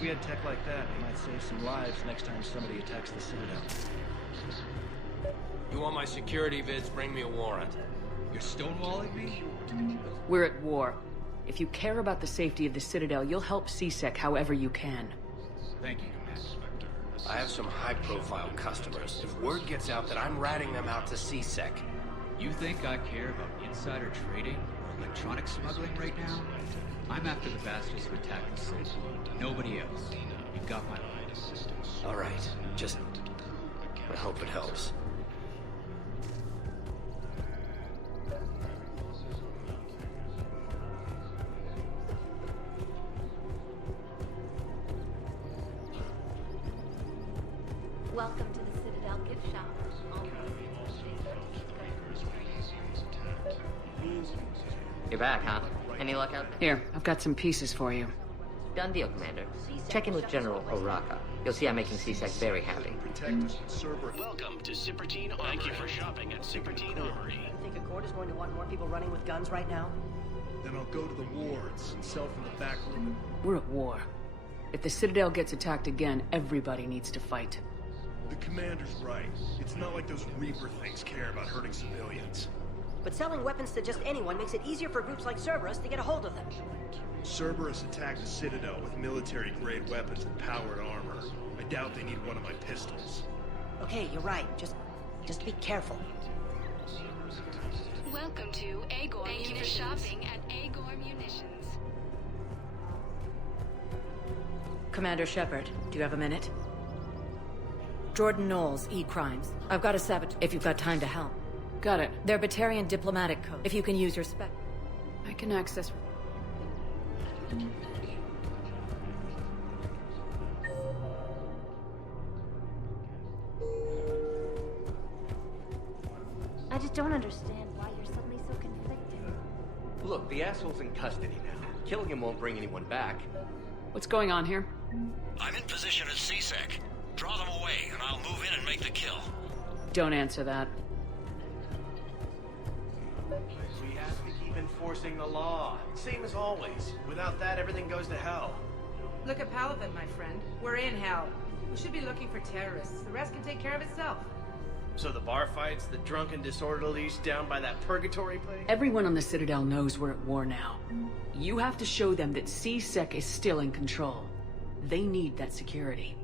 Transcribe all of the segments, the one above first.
If we had tech like that, we might save some lives next time somebody attacks the Citadel. You want my security vids, bring me a warrant. You're stonewalling me? We're at war. If you care about the safety of the Citadel, you'll help C-Sec however you can. Thank you, Commander. I have some high-profile customers. If word gets out that I'm ratting them out to C-Sec... You think I care about insider trading or electronic smuggling right now? I'm after the bastards who attacked the city. Nobody else. You got my line. All right, just... I hope it helps. Welcome to the Citadel gift shop. You're back, huh? Any luck out there? Here, I've got some pieces for you. Done deal, Commander. Check in with General Oraka. You'll see I'm making C-Sec very happy. Welcome to Sippertine Armory. Thank you for shopping at Sippertine Armory. You think Accord is going to want more people running with guns right now? Then I'll go to the wards and sell from the back room. We're at war. If the Citadel gets attacked again, everybody needs to fight. The commander's right. It's not like those Reaper things care about hurting civilians. But selling weapons to just anyone makes it easier for groups like Cerberus to get a hold of them. Cerberus attacked the Citadel with military-grade weapons and powered armor. I doubt they need one of my pistols. Okay, you're right. Just be careful. Welcome to Agor Munitions. Thank you for shopping at Agor Munitions. Commander Shepard, do you have a minute? Jordan Knowles, E-Crimes. I've got a saboteur, if you've got time to help. Got it. They're Batarian diplomatic code, if you can use your spec. I can access... I just don't understand why you're suddenly so conflicted. Look, the asshole's in custody now. Killing him won't bring anyone back. What's going on here? I'm in position at C-Sec. Draw them away, and I'll move in and make the kill. Don't answer that. We have to keep enforcing the law. Same as always. Without that, everything goes to hell. Look at Palaven, my friend. We're in hell. We should be looking for terrorists. The rest can take care of itself. So the bar fights, the drunken disorderlies down by that purgatory place? Everyone on the Citadel knows we're at war now. You have to show them that C-Sec is still in control. They need that security.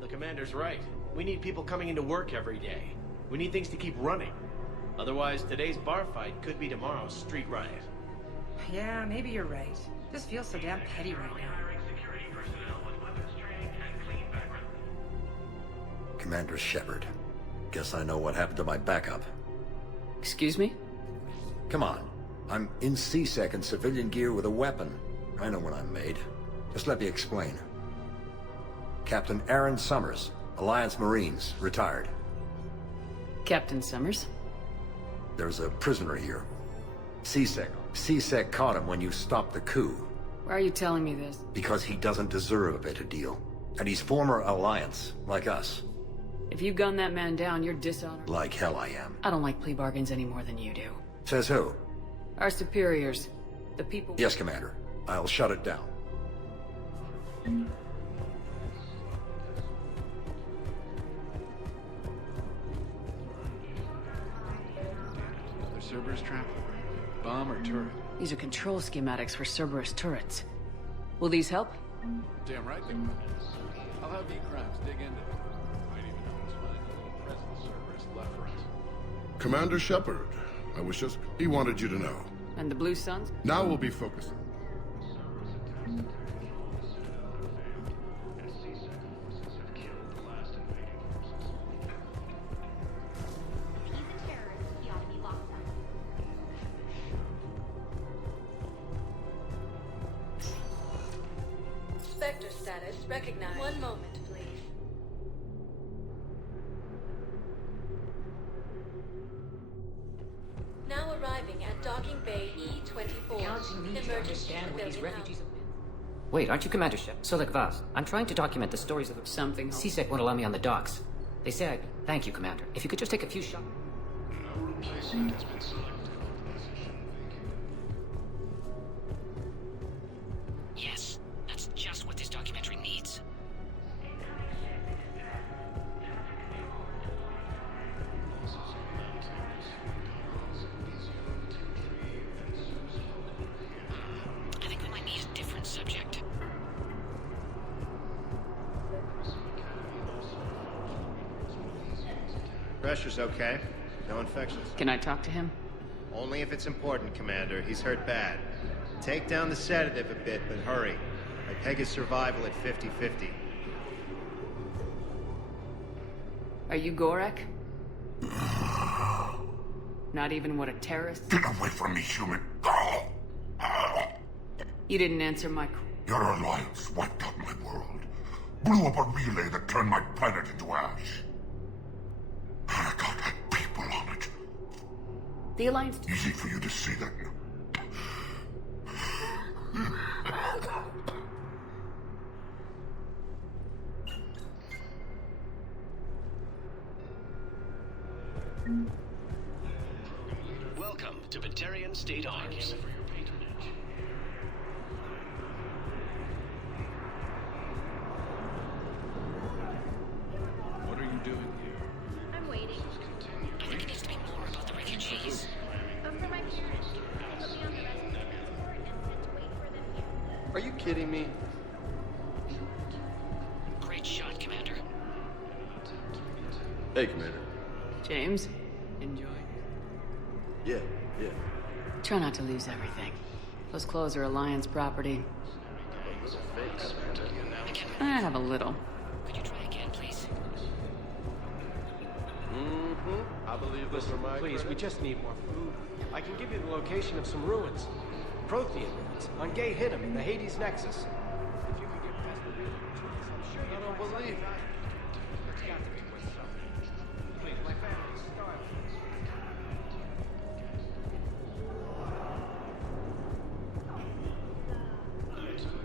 The commander's right. We need people coming into work every day. We need things to keep running. Otherwise, today's bar fight could be tomorrow's street riot. Yeah, maybe you're right. This feels so damn petty right now. Commander Shepard. Guess I know what happened to my backup. Excuse me? Come on. I'm in C-Sec in civilian gear with a weapon. I know when I'm made. Just let me explain. Captain Aaron Summers, Alliance Marines, retired. Captain Summers? There's a prisoner here. C-Sec caught him when you stopped the coup. Why are you telling me this? Because he doesn't deserve a better deal. And he's former Alliance, like us. If you gun that man down, you're dishonored. Like hell I am. I don't like plea bargains any more than you do. Says who? Our superiors. The people... Yes, Commander. I'll shut it down. Another Cerberus trap? Bomb or turret? These are control schematics for Cerberus turrets. Will these help? Damn right they will. I'll have E-Crimes dig into it. Might even help us find a little present Cerberus left for us. Commander Shepard, I was just... He wanted you to know. And the Blue Suns? Now we'll be focusing. Spectre status recognized. One moment, please. Now arriving at Docking Bay E-24. Emergency civilian house. Wait, aren't you Commander Shepard? Solik Vaz. I'm trying to document the stories of something. C-Sec won't allow me on the docks. They say thank you, Commander. If you could just take a few shots. No replacement has been selected. Yes, that's just what this documentary needs. Pressure's okay. No infections. Can I talk to him? Only if it's important, Commander. He's hurt bad. Take down the sedative a bit, but hurry. I peg his survival at 50-50. Are you Gorek? Not even what a terrorist? Get away from me, human. You didn't answer my... Your alliance wiped out my world. Blew up a relay that turned my planet into ash. Haraka had people on it. The Alliance... Easy for you to see that. Welcome to Batarian State Arms. What are you doing here? I'm waiting. I think it needs to be more about the refugees. For my parents. They put me on the rescue transport and said to wait for them here. Are you kidding me? Great shot, Commander. Hey, Commander. James? Enjoy. Yeah. Try not to lose everything. Those clothes are Alliance property. I have a little. Could you try again, please? I believe this for my Please, we just need more food. I can give you the location of some ruins. Prothean ruins. On Gay Hittim in the Hades Nexus. If you could get past the ruins, I'm sure you don't believe it. There's got to be worth something. Please, my family's starving.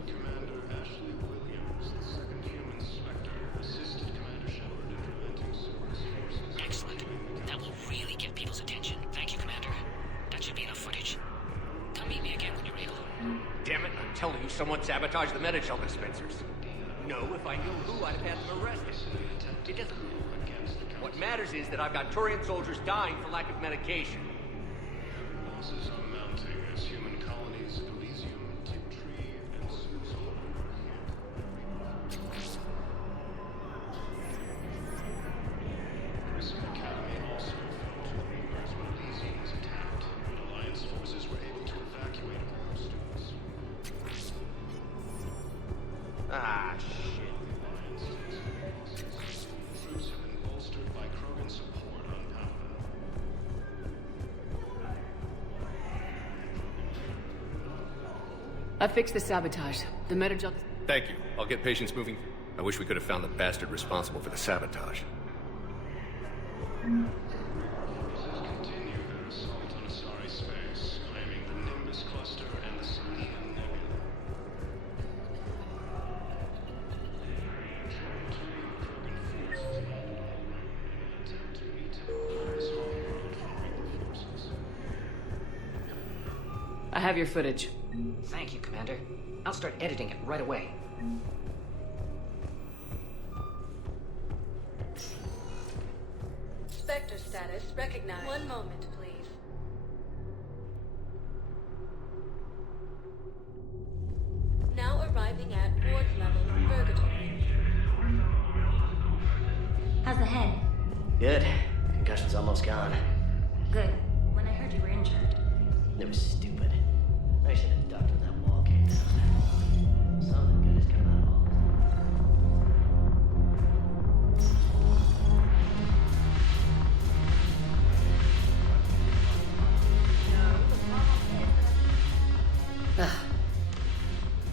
Commander Ashley Williams, the second human Spectre, assisted Commander Shepard in preventing Cerberus forces. Excellent. That will really get people's attention. Thank you, Commander. That should be enough footage. Come meet me again when you're able. Damn it, I'm telling you, someone sabotaged the Medi-Gel dispensers. No, if I knew who, I'd have had them arrested. It doesn't... What matters is that I've got Turian soldiers dying for lack of medication. Losses are mounting as human colonies of Elysium, Tiptree, and Susan. Grissom Academy also fell to the rumors when Elysium was attacked, and Alliance forces were able to evacuate all those students. Ah, shit. Troops have been bolstered by Krogan support on Papa. I fixed the sabotage. The Medi-Gel... Thank you. I'll get patients moving. I wish we could have found the bastard responsible for the sabotage. Continue their assault on Asari space, claiming the Nimbus cluster and the Selenium Nebula. Turning Krogan forces attempt to meet this whole world from Reaper forces. I have your footage. Thank you, Commander. I'll start editing it right away. Spectre status recognized. One moment, please. Now arriving at Ward's level, Purgatory. How's the head? Good. Concussion's almost gone. Good. When I heard you were injured. It was stupid. I should have ducked when that wall came down. Something good has come out of all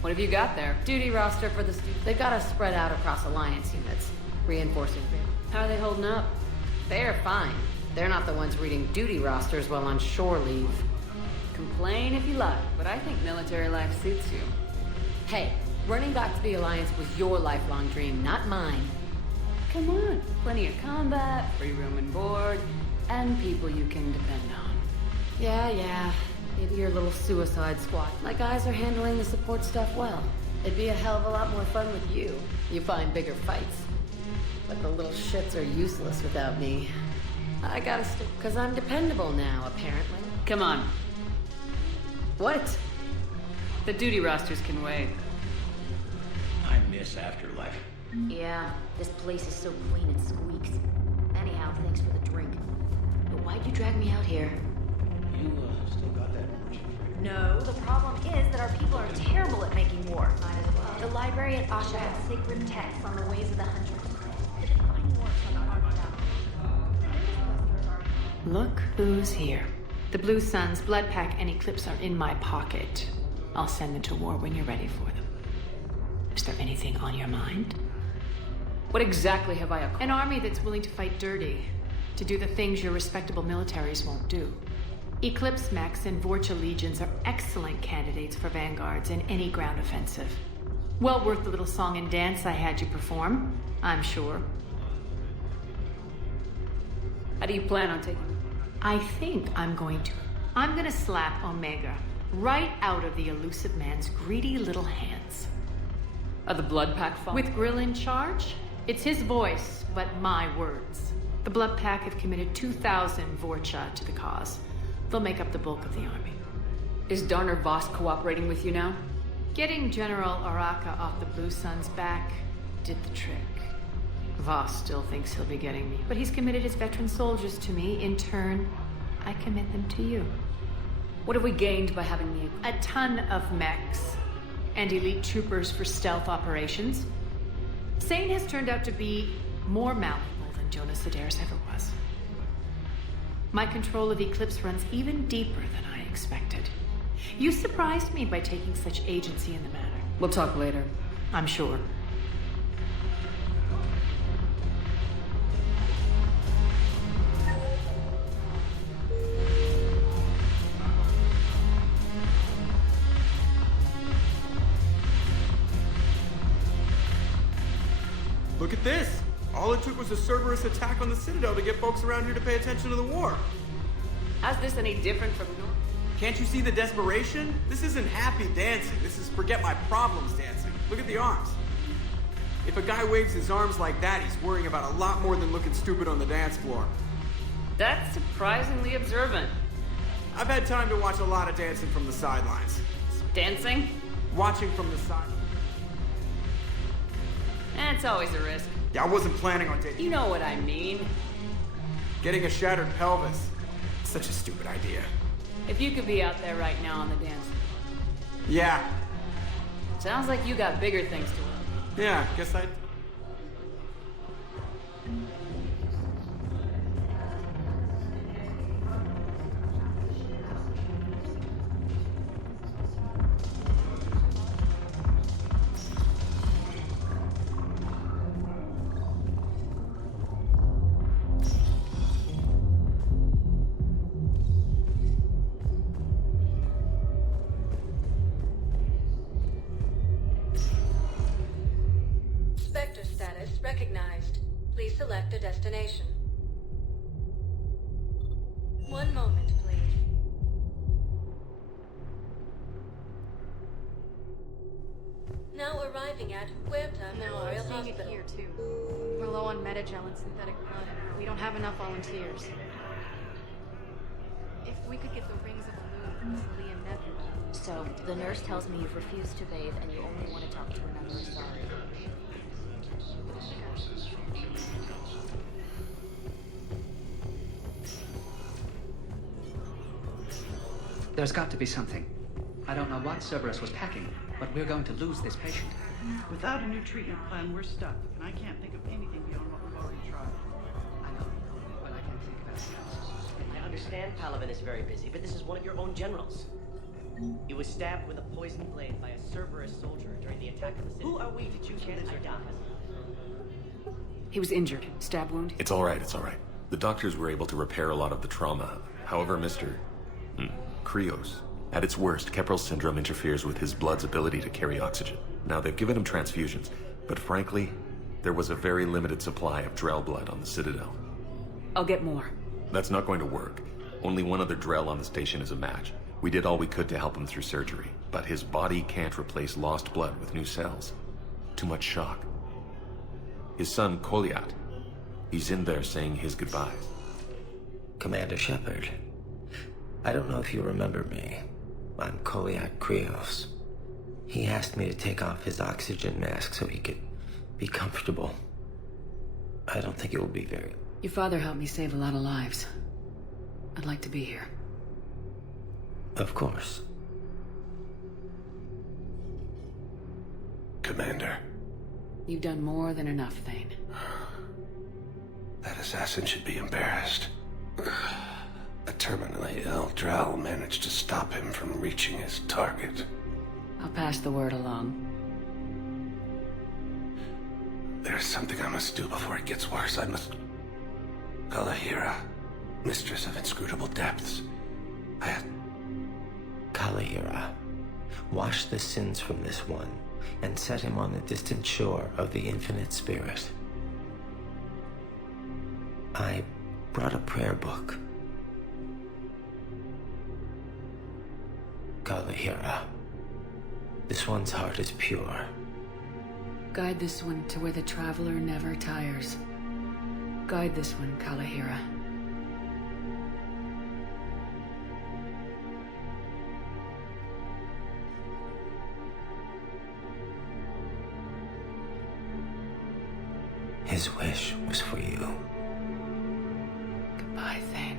What have you got there? Duty roster for the students. They've got us spread out across Alliance units. Reinforcing. How are they holding up? They're fine. They're not the ones reading duty rosters while on shore leave. Complain if you like, but I think military life suits you. Hey, running back to the Alliance was your lifelong dream, not mine. Come on, plenty of combat, free room and board, and people you can depend on. Yeah. Maybe your little suicide squad. My guys are handling the support stuff well. It'd be a hell of a lot more fun with you. You find bigger fights. But the little shits are useless without me. I gotta stick, because I'm dependable now, apparently. Come on. What? The duty rosters can wait. I miss Afterlife. Yeah, this place is so clean it squeaks. And anyhow. Thanks for the drink. But why'd you drag me out here? You still got that much? No, the problem is that our people are terrible at making war. Might as well. The library at Asha has sacred texts on the ways of the hunters. Look who's here. The Blue Suns, Blood Pack, and Eclipse are in my pocket. I'll send them to war when you're ready for them. Is there anything on your mind? What exactly have I accomplished? An army that's willing to fight dirty, to do the things your respectable militaries won't do. Eclipse Mechs and Vorcha Legions are excellent candidates for vanguards in any ground offensive. Well worth the little song and dance I had you perform, I'm sure. How do you plan on taking it? I think I'm going to slap Omega right out of the elusive man's greedy little hands. Are the Blood Pack following? With Grill in charge? It's his voice, but my words. The Blood Pack have committed 2,000 Vorcha to the cause. They'll make up the bulk of the army. Is Darner Voss cooperating with you now? Getting General Araka off the Blue Suns' back did the trick. Voss still thinks he'll be getting me, but he's committed his veteran soldiers to me. In turn, I commit them to you. What have we gained by having me? A ton of mechs and elite troopers for stealth operations. Sane has turned out to be more malleable than Jonas Sedaris ever was. My control of Eclipse runs even deeper than I expected. You surprised me by taking such agency in the matter. We'll talk later, I'm sure. Look at this! All it took was a Cerberus attack on the Citadel to get folks around here to pay attention to the war. How's this any different from North? Can't you see the desperation? This isn't happy dancing. This is forget my problems dancing. Look at the arms. If a guy waves his arms like that, he's worrying about a lot more than looking stupid on the dance floor. That's surprisingly observant. I've had time to watch a lot of dancing from the sidelines. Dancing? Watching from the side. It's always a risk. Yeah, I wasn't planning on dating. You know what I mean. Getting a shattered pelvis. Such a stupid idea. If you could be out there right now on the dance floor. Yeah. Sounds like you got bigger things to do. Yeah, guess I'd... Spectre status recognized. Please select a destination. 1 moment, please. Now arriving at Huerta Memorial Hospital. Here too. We're low on Metagel and synthetic blood. We don't have enough volunteers. If we could get the rings of Illuminati from Lee and Neville. So, the nurse tells me you've refused to bathe and you only want to talk to another Asari. There's got to be something. I don't know what Cerberus was packing, but we're going to lose this patient. Without a new treatment plan, we're stuck, and I can't think of anything beyond what we've already tried. I know, but I can't think of anything else. I understand Palaven is very busy, but this is one of your own generals. He was stabbed with a poisoned blade by a Cerberus soldier during the attack on the city. Who are we to choose who lives or dies? He was injured. Stab wound. It's all right, it's all right. The doctors were able to repair a lot of the trauma. However, Mr. Krios, at its worst, Keprel syndrome interferes with his blood's ability to carry oxygen. Now, they've given him transfusions, but frankly, there was a very limited supply of Drell blood on the Citadel. I'll get more. That's not going to work. Only one other Drell on the station is a match. We did all we could to help him through surgery, but his body can't replace lost blood with new cells. Too much shock. His son, Koliat, he's in there saying his goodbyes. Commander Shepard, I don't know if you remember me. I'm Koliat Krios. He asked me to take off his oxygen mask so he could be comfortable. I don't think it will be very... Your father helped me save a lot of lives. I'd like to be here. Of course. Commander, You've done more than enough, Thane. that assassin should be embarrassed. A terminally ill Drow managed to stop him from reaching his target. I'll pass the word along. There's something I must do before it gets worse. I must... Kalahira, mistress of inscrutable depths. Kalahira, wash the sins from this one, and set him on the distant shore of the Infinite Spirit. I brought a prayer book. Kalahira, this one's heart is pure. Guide this one to where the traveler never tires. Guide this one, Kalahira. His wish was for you. Goodbye, Thane.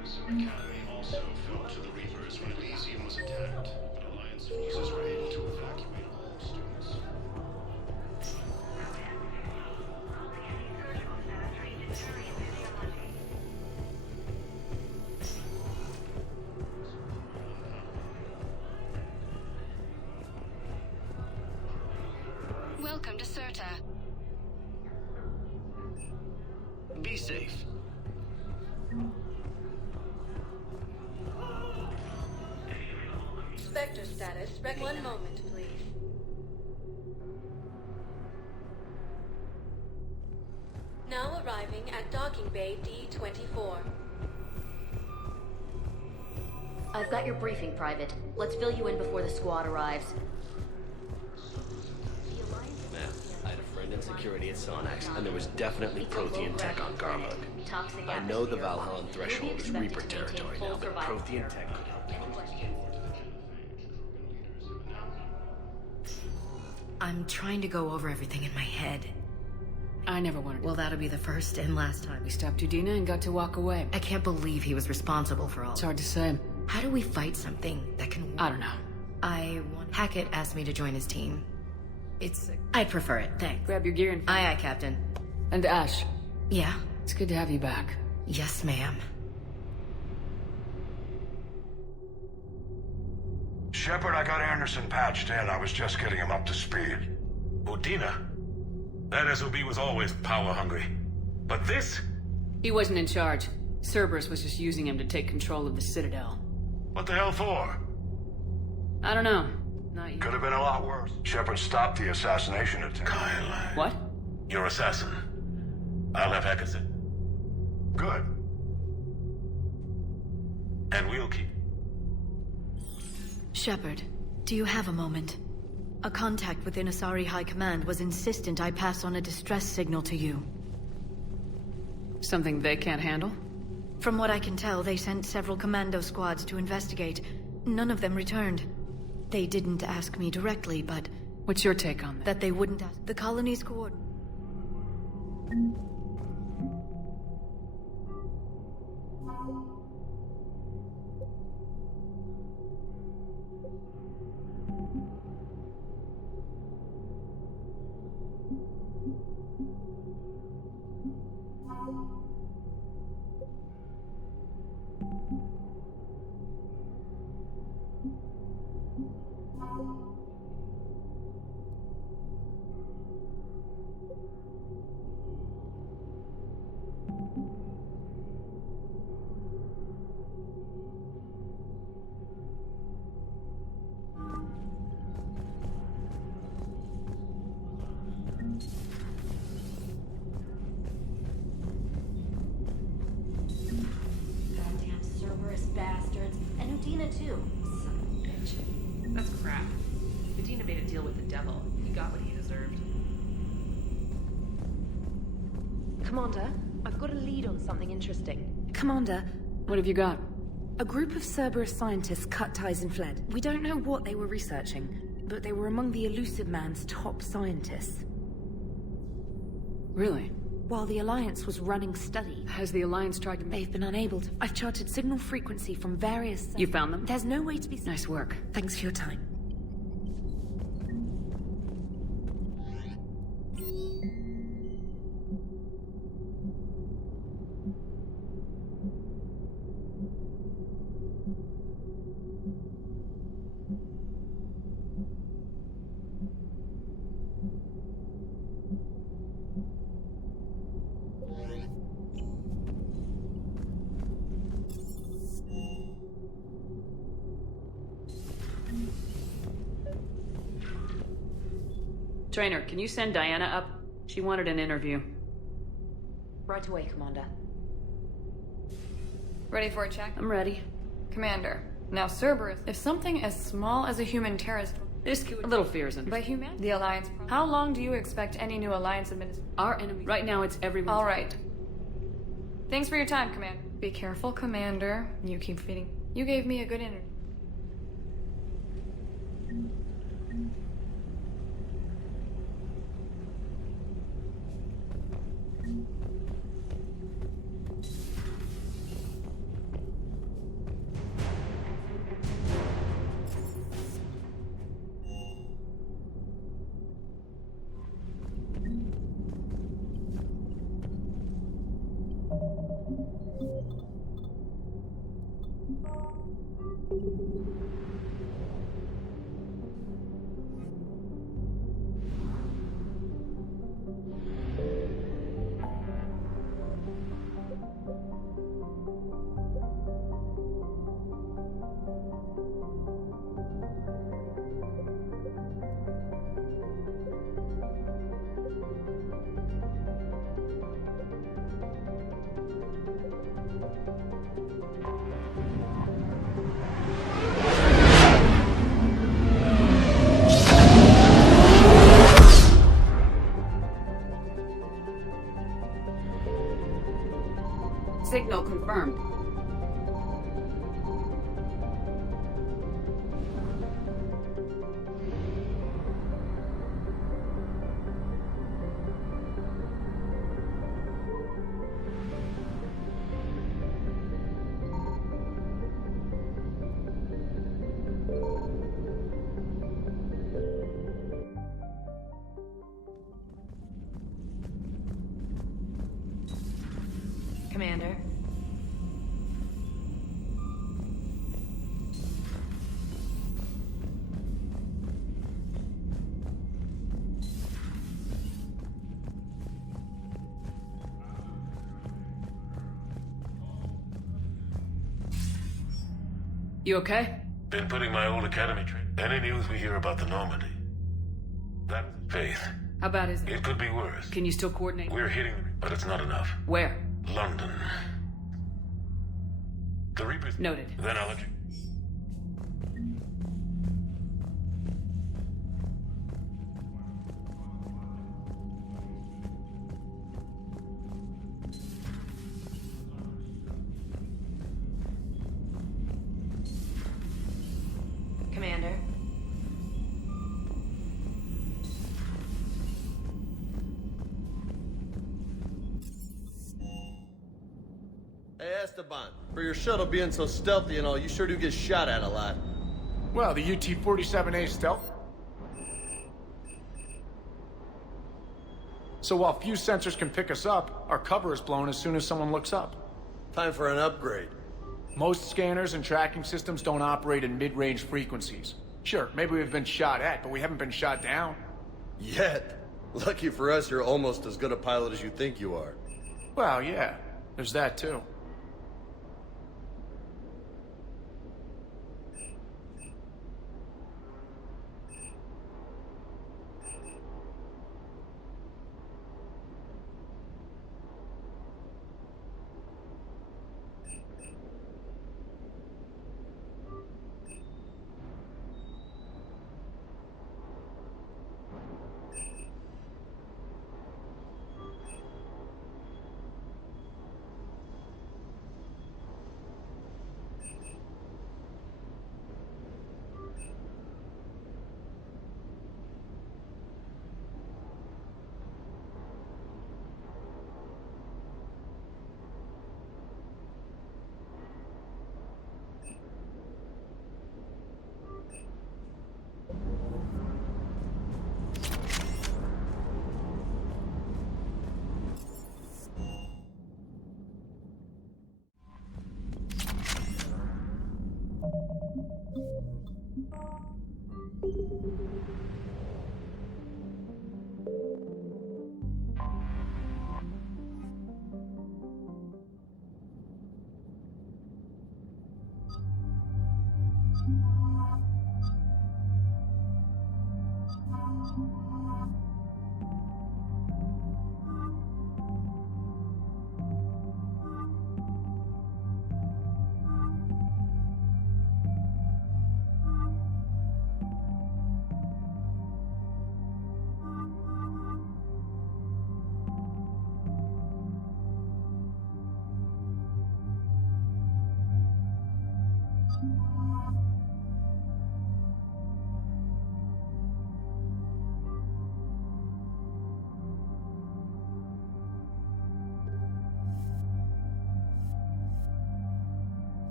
Prison Academy also fell to the Reapers when Elysium was attacked, but Alliance forces were able to evacuate all students. Welcome to Serta. Be safe. Spectre status recognized. One moment, please. Now arriving at Docking Bay D-24. I've got your briefing, Private. Let's fill you in before the squad arrives. Man, I had a friend in security at Sonax, and there was definitely Prothean tech on Garmug. I know the Valhallan threshold is Reaper territory now, but Prothean tech could help. I'm trying to go over everything in my head. I never wanted to. Well, that'll be the first and last time. We stopped Udina and got to walk away. I can't believe he was responsible for all. It's hard to say. How do we fight something that can... I don't know. Hackett asked me to join his team. I'd prefer it, thanks. Grab your gear and... Aye, aye, Captain. And Ash. Yeah? It's good to have you back. Yes, ma'am. Shepard, I got Anderson patched in. I was just getting him up to speed. Udina? That SOB was always power-hungry. But this? He wasn't in charge. Cerberus was just using him to take control of the Citadel. What the hell for? I don't know. Not you. Could have been a lot worse. Shepard stopped the assassination attempt. Kyle. What? Your assassin. I'll have Hackett sit. Good. And we'll keep. Shepard, do you have a moment? A contact within Asari High Command was insistent I pass on a distress signal to you. Something they can't handle? From what I can tell, they sent several commando squads to investigate. None of them returned. They didn't ask me directly, but... What's your take on that? That they wouldn't ask the colony's coordinates. Goddamn Cerberus bastards. And Udina, too. Son of a bitch. That's crap. Udina made a deal with the devil. He got what he deserved. Commander, I've got a lead on something interesting. Commander, what have you got? A group of Cerberus scientists cut ties and fled. We don't know what they were researching, but they were among the Elusive Man's top scientists. Really? while the Alliance was running study. Has the Alliance tried to... They've been unable to. I've charted signal frequency from various... You found them? There's no way to be... Nice work. Thanks for your time. Trainer, can you send Diana up? She wanted an interview. Right away, Commander. Ready for a check? I'm ready. Commander, now Cerberus, if something as small as a human terrorist... This could... A little fears in. By human? The Alliance... How long do you expect any new Alliance administration? Our enemy... Right now, it's everyone. All right. Thanks for your time, Commander. Be careful, Commander. You keep feeding... You gave me a good interview. Signal confirmed. Commander. You okay? Been putting my old academy training. Any news we hear about the Normandy? That Faith. How bad is it? It could be worse. Can you still coordinate? We're hitting, but it's not enough. Where? London. The Reapers. Noted. Then I'll let you. Commander. Hey, Esteban, for your shuttle being so stealthy and all, you sure do get shot at a lot. Well, the UT-47A stealth. So while few sensors can pick us up, our cover is blown as soon as someone looks up. Time for an upgrade. Most scanners and tracking systems don't operate in mid-range frequencies. Sure, maybe we've been shot at, but we haven't been shot down. Yet. Lucky for us, you're almost as good a pilot as you think you are. Well, yeah. There's that, too.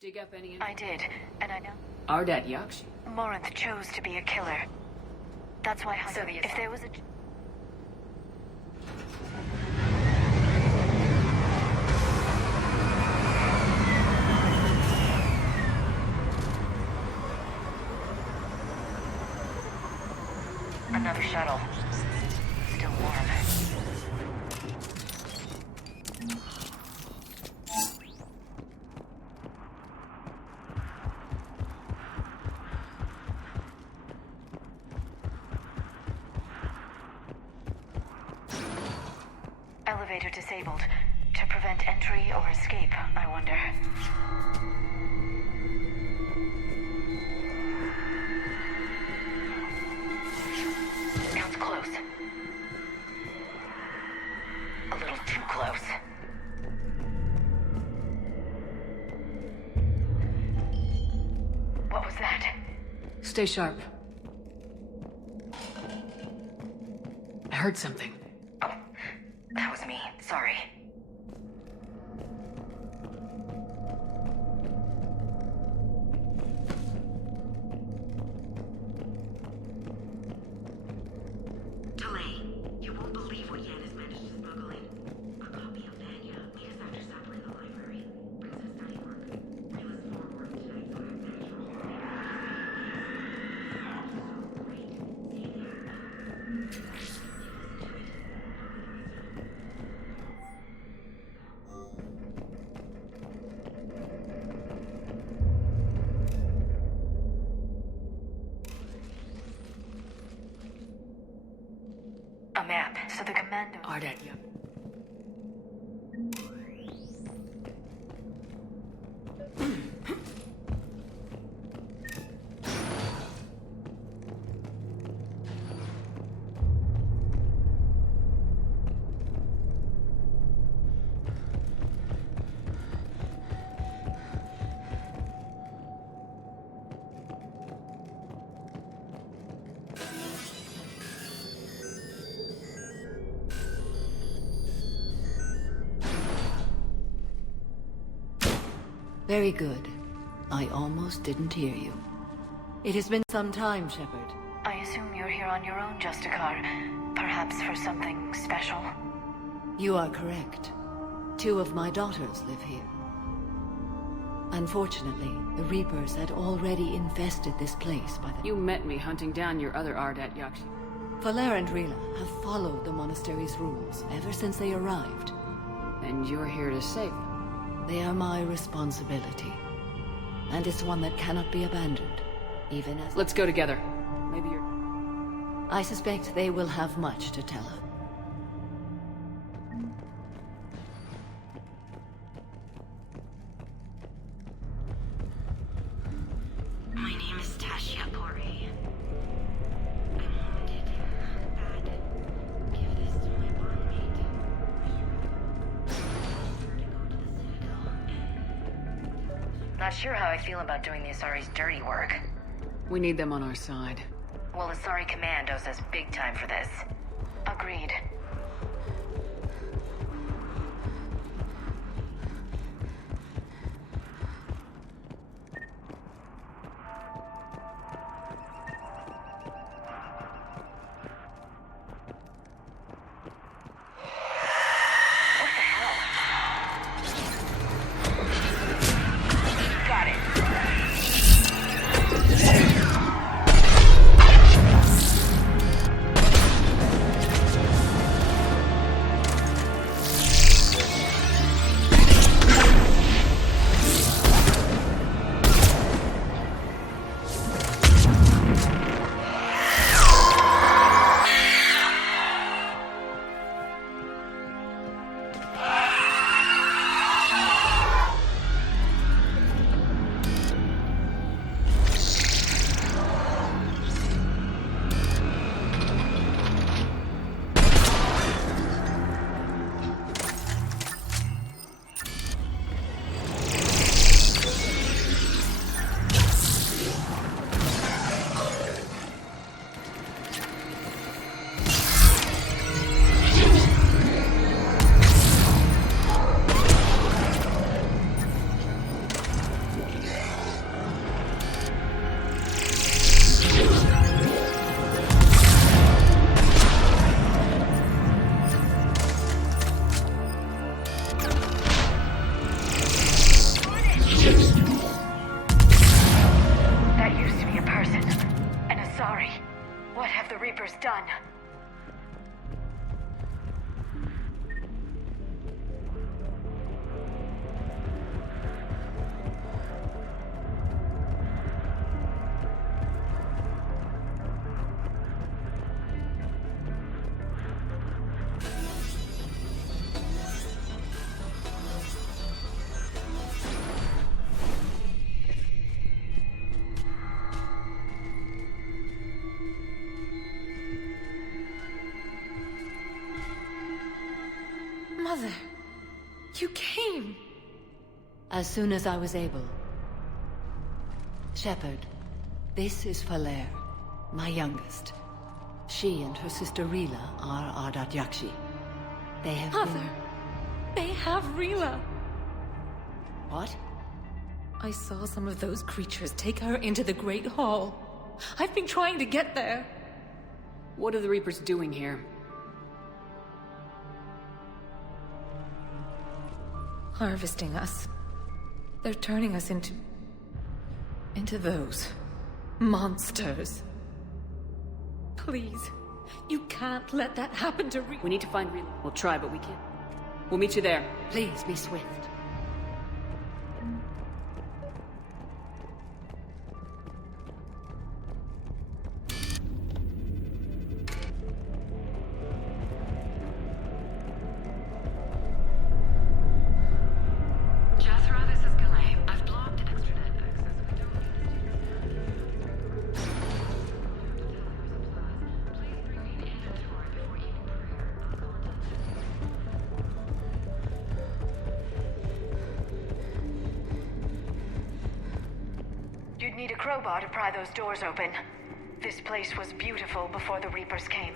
Dig up any I did, and I know Ardat Yakshi. Morinth chose to be a killer. That's why if there was a... Another shuttle. Still warm. Elevator disabled. To prevent entry or escape, I wonder. Sounds close. A little too close. What was that? Stay sharp. I heard something. Oh, that was me. Sorry. You won't believe what Yan has managed to smuggle in. A copy of Vanya, made us after supper in the library. Brings us study work. It was for work tonight, so I managed to hold it. So great. Stay there. A map, so the commando... Ardat, yep. Very good. I almost didn't hear you. It has been some time, Shepard. I assume you're here on your own, Justicar. Perhaps for something special? You are correct. 2 of my daughters live here. Unfortunately, the Reapers had already infested this place by the... You met me hunting down your other Ardat Yakshi. Falere and Rila have followed the monastery's rules ever since they arrived. And you're here to save them. They are my responsibility. And it's one that cannot be abandoned, even as... Let's go together. Maybe you're... I suspect they will have much to tell us. not sure how I feel about doing the Asari's dirty work. We need them on our side. Well, Asari Commandos has big time for this. Agreed. Mother, you came. As soon as I was able. Shepard, this is Falere, my youngest. She and her sister Rila are Ardat Yakshi. They have Mother, they have Rila. What? I saw some of those creatures take her into the Great Hall. I've been trying to get there. What are the Reapers doing here? Harvesting us. They're turning us into those monsters. Please, you can't let that happen to We need to find Rila. We'll try, but we can't. We'll meet you there. Please be swift. Jethro, this is Galay. I've blocked extranet access. Please bring me an inventory before eating prayer. I'll go into You'd need a crowbar to pry those doors open. This place was beautiful before the Reapers came.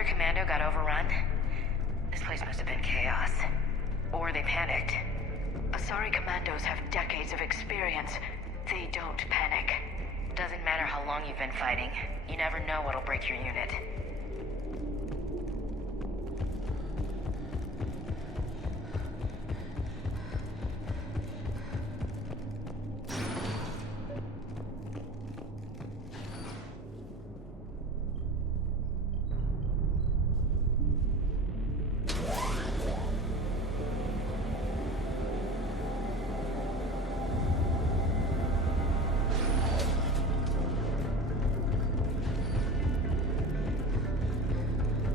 another commando got overrun? This place must have been chaos. Or they panicked. Asari commandos have decades of experience. They don't panic. Doesn't matter how long you've been fighting. You never know what'll break your unit.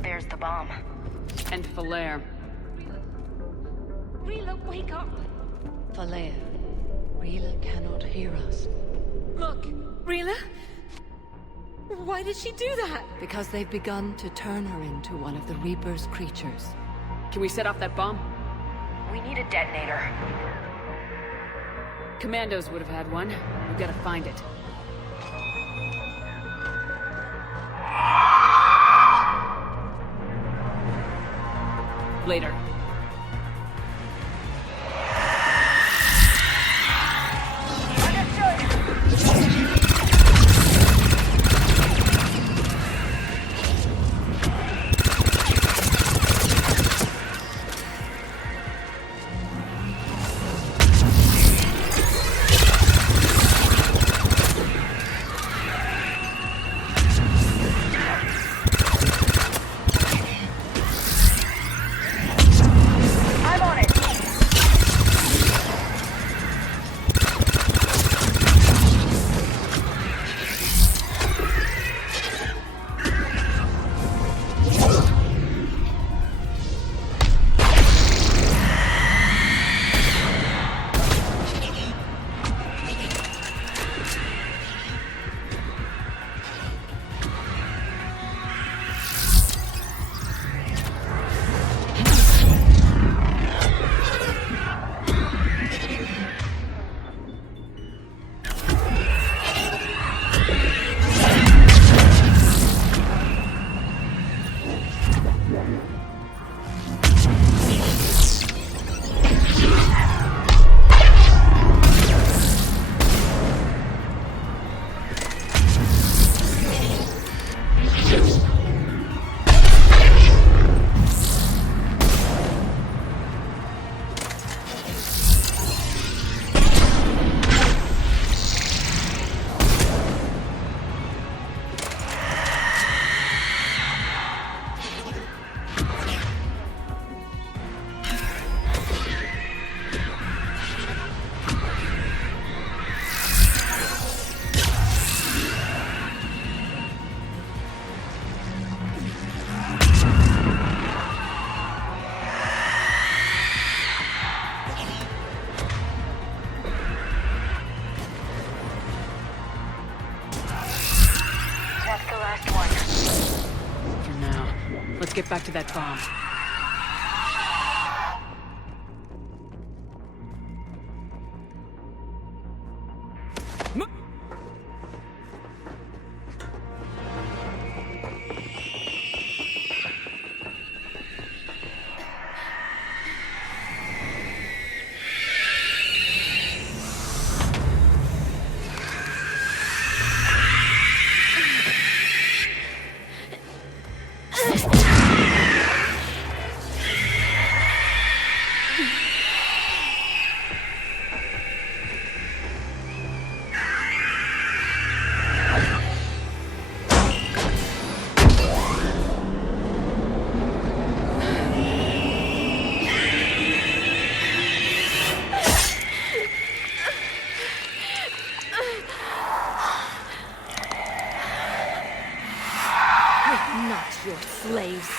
There's the bomb. And Falere. Rila, wake up! Falere, Rila cannot hear us. Look, Rila? Why did she do that? Because they've begun to turn her into one of the Reaper's creatures. Can we set off that bomb? We need a detonator. Commandos would have had one. We've got to find it. Later. Let's get back to that bomb. Not your slaves.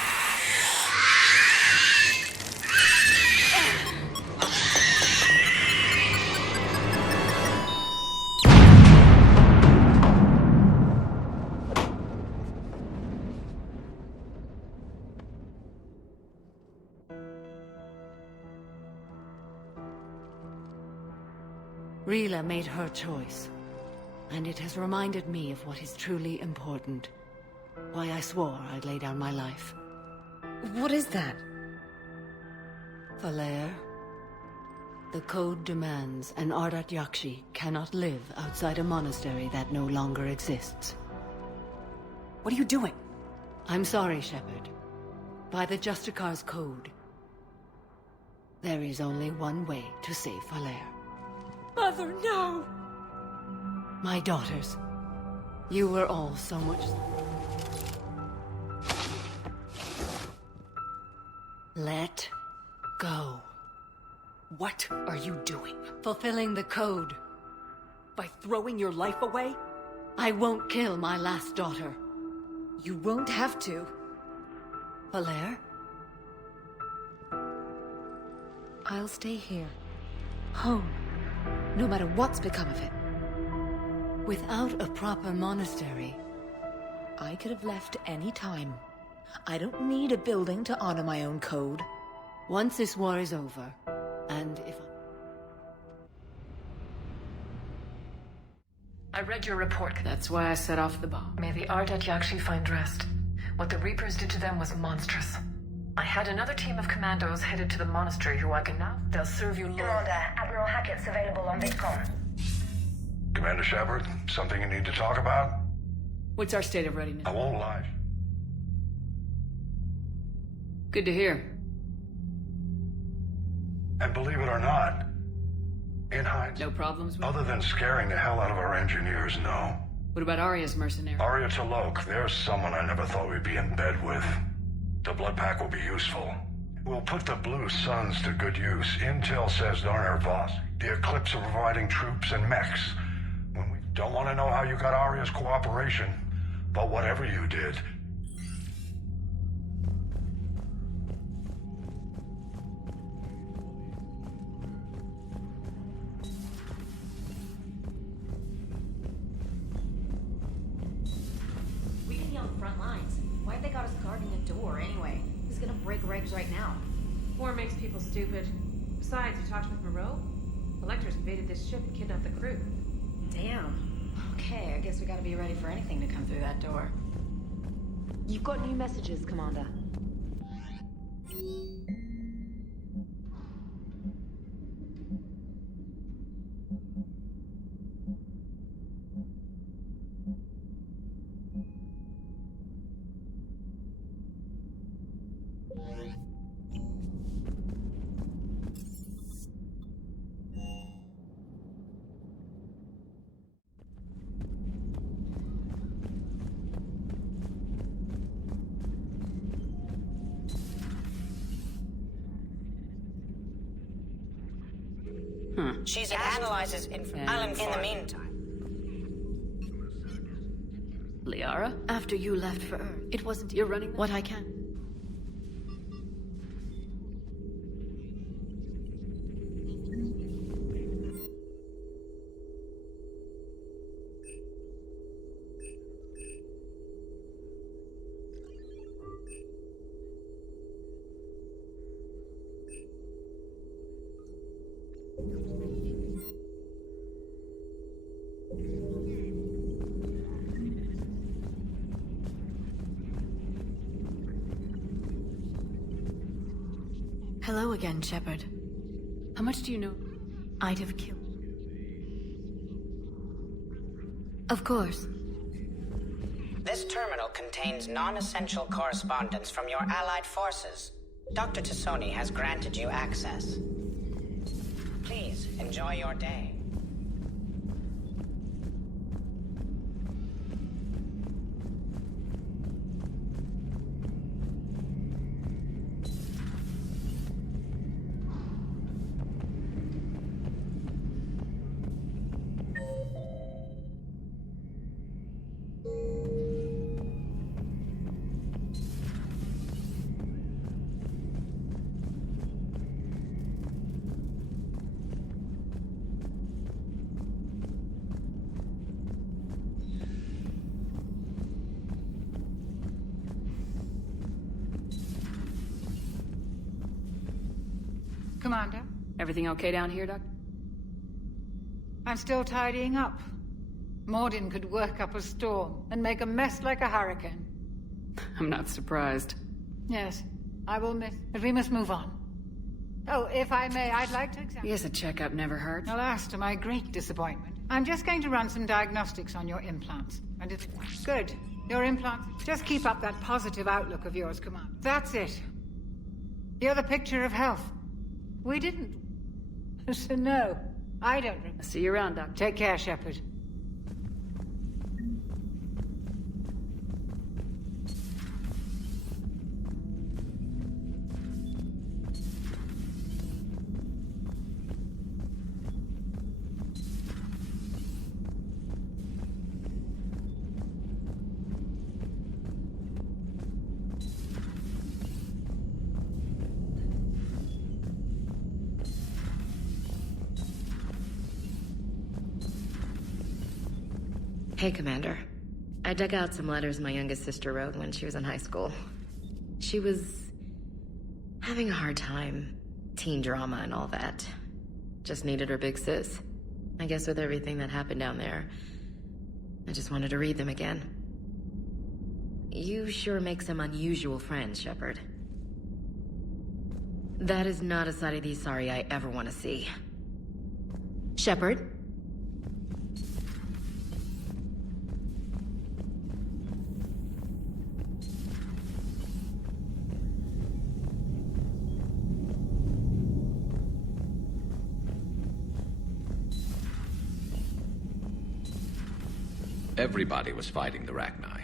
Rila made her choice, and it has reminded me of what is truly important. Why I swore I'd lay down my life. What is that? Falere, the code demands an Ardat Yakshi cannot live outside a monastery that no longer exists. What are you doing? I'm sorry, Shepard. By the Justicar's code, there is only one way to save Falere. Mother, no! My daughters, you were all so much... Let go. What are you doing? Fulfilling the code. By throwing your life away? I won't kill my last daughter. You won't have to. Falere? I'll stay here. Home. No matter what's become of it. Without a proper monastery... I could have left any time. I don't need a building to honor my own code. Once this war is over, and if I read your report. That's why I set off the bomb. May the Ardat Yakshi find rest. What the Reapers did to them was monstrous. I had another team of commandos headed to the monastery who I can now... They'll serve you, Lord. Commander, Admiral Hackett's available on VidCon. Commander Shepard, something you need to talk about? What's our state of readiness? I won't lie. Good to hear. And believe it or not, in hindsight... No problems with... Other than scaring the hell out of our engineers, no. What about Arya's mercenaries? Arya T'Loak, there's someone I never thought we'd be in bed with. The blood pack will be useful. We'll put the Blue Suns to good use. Intel says Darner Voss. The Eclipse are providing troops and mechs. When we don't want to know how you got Arya's cooperation, but whatever you did... We can be on the front lines. Why have they got us guarding the door anyway? Who's gonna break regs right now? War makes people stupid. Besides, you talked with Moreau? Electors invaded this ship and kidnapped the crew. Damn. Okay, I guess we gotta be ready for anything to come through that door. You've got new messages, Commander. She's analyzes information in the meantime. Liara? After you left for Earth, it wasn't... You're running what I can. Hello again, Shepard. How much do you know? I'd have killed. Of course. This terminal contains non-essential correspondence from your allied forces. Dr. Tassoni has granted you access. Please, enjoy your day. Commander? Everything okay down here, Doc? I'm still tidying up. Mordin could work up a storm and make a mess like a hurricane. I'm not surprised. Yes, I will miss, but we must move on. Oh, if I may, I'd like to examine... Yes, a checkup never hurts. Alas, to my great disappointment. I'm just going to run some diagnostics on your implants. And it's good. Your implants. Just keep up that positive outlook of yours, Commander. That's it. You're the picture of health. We didn't. So no, I don't. I'll see you around, Doctor. Take care, Shepard. Hey, Commander. I dug out some letters my youngest sister wrote when she was in high school. She was having a hard time. Teen drama and all that. Just needed her big sis. I guess with everything that happened down there, I just wanted to read them again. You sure make some unusual friends, Shepard. That is not a side of the Asari I ever want to see. Shepard? Everybody was fighting the Rachni,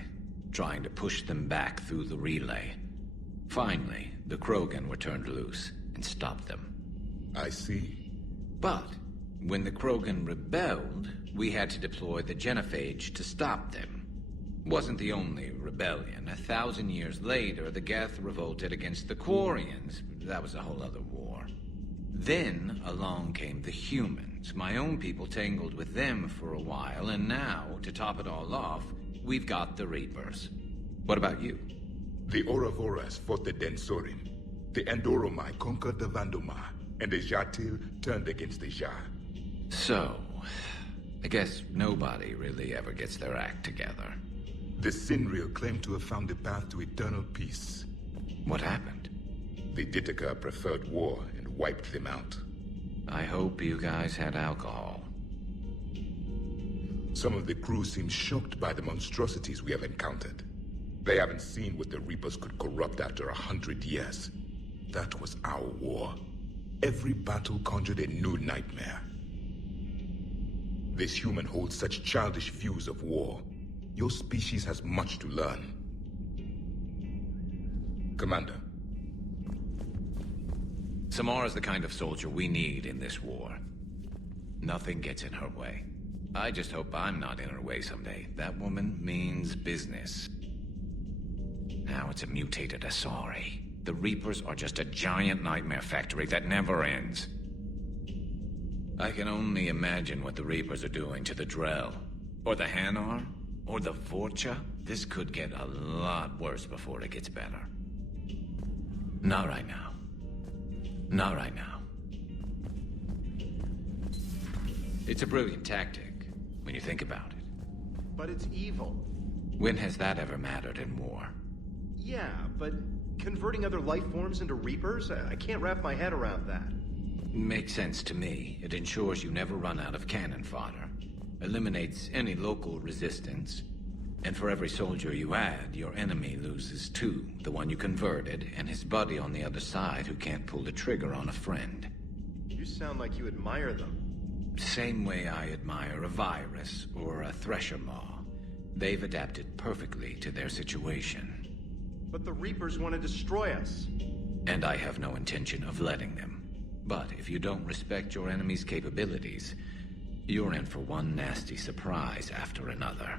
trying to push them back through the relay. Finally, the Krogan were turned loose and stopped them. I see. But when the Krogan rebelled, we had to deploy the Genophage to stop them. Wasn't the only rebellion. 1,000 years later, the Geth revolted against the Quarians. That was a whole other war. Then along came the humans. My own people tangled with them for a while, and now, to top it all off, we've got the Reapers. What about you? The Ouroboros fought the Densorin. The Andoromai conquered the Vandomai, and the Jatil turned against the Jah. So, I guess nobody really ever gets their act together. The Sinriel claimed to have found the path to eternal peace. What happened? The Ditaka preferred war and wiped them out. I hope you guys had alcohol. Some of the crew seem shocked by the monstrosities we have encountered. They haven't seen what the Reapers could corrupt after 100 years. That was our war. Every battle conjured a new nightmare. This human holds such childish views of war. Your species has much to learn. Commander. Samara's the kind of soldier we need in this war. Nothing gets in her way. I just hope I'm not in her way someday. That woman means business. Now it's a mutated Asari. The Reapers are just a giant nightmare factory that never ends. I can only imagine what the Reapers are doing to the Drell. Or the Hanar. Or the Vorcha. This could get a lot worse before it gets better. Not right now. Not right now. It's a brilliant tactic, when you think about it. But it's evil. When has that ever mattered in war? Yeah, but converting other life forms into Reapers? I can't wrap my head around that. Makes sense to me. It ensures you never run out of cannon fodder. Eliminates any local resistance. And for every soldier you add, your enemy loses two. The one you converted, and his buddy on the other side who can't pull the trigger on a friend. You sound like you admire them. Same way I admire a virus or a thresher maw. They've adapted perfectly to their situation. But the Reapers want to destroy us. And I have no intention of letting them. But if you don't respect your enemy's capabilities, you're in for one nasty surprise after another.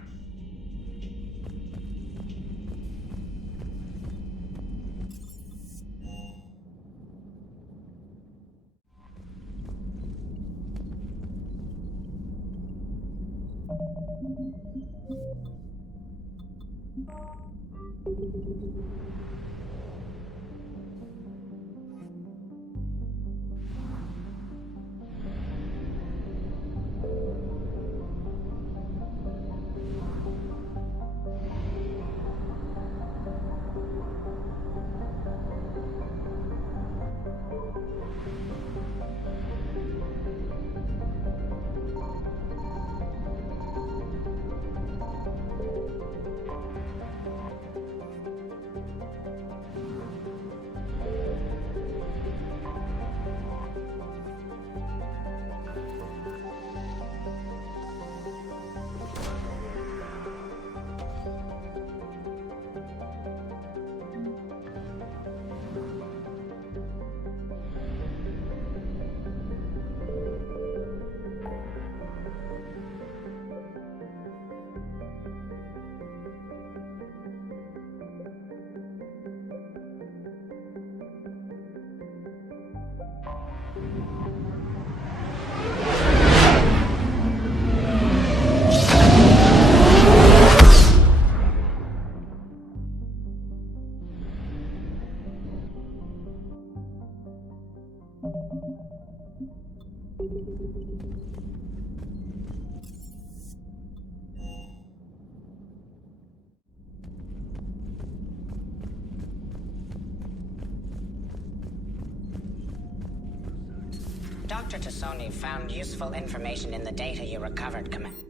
Dr. Tassoni found useful information in the data you recovered, Commander.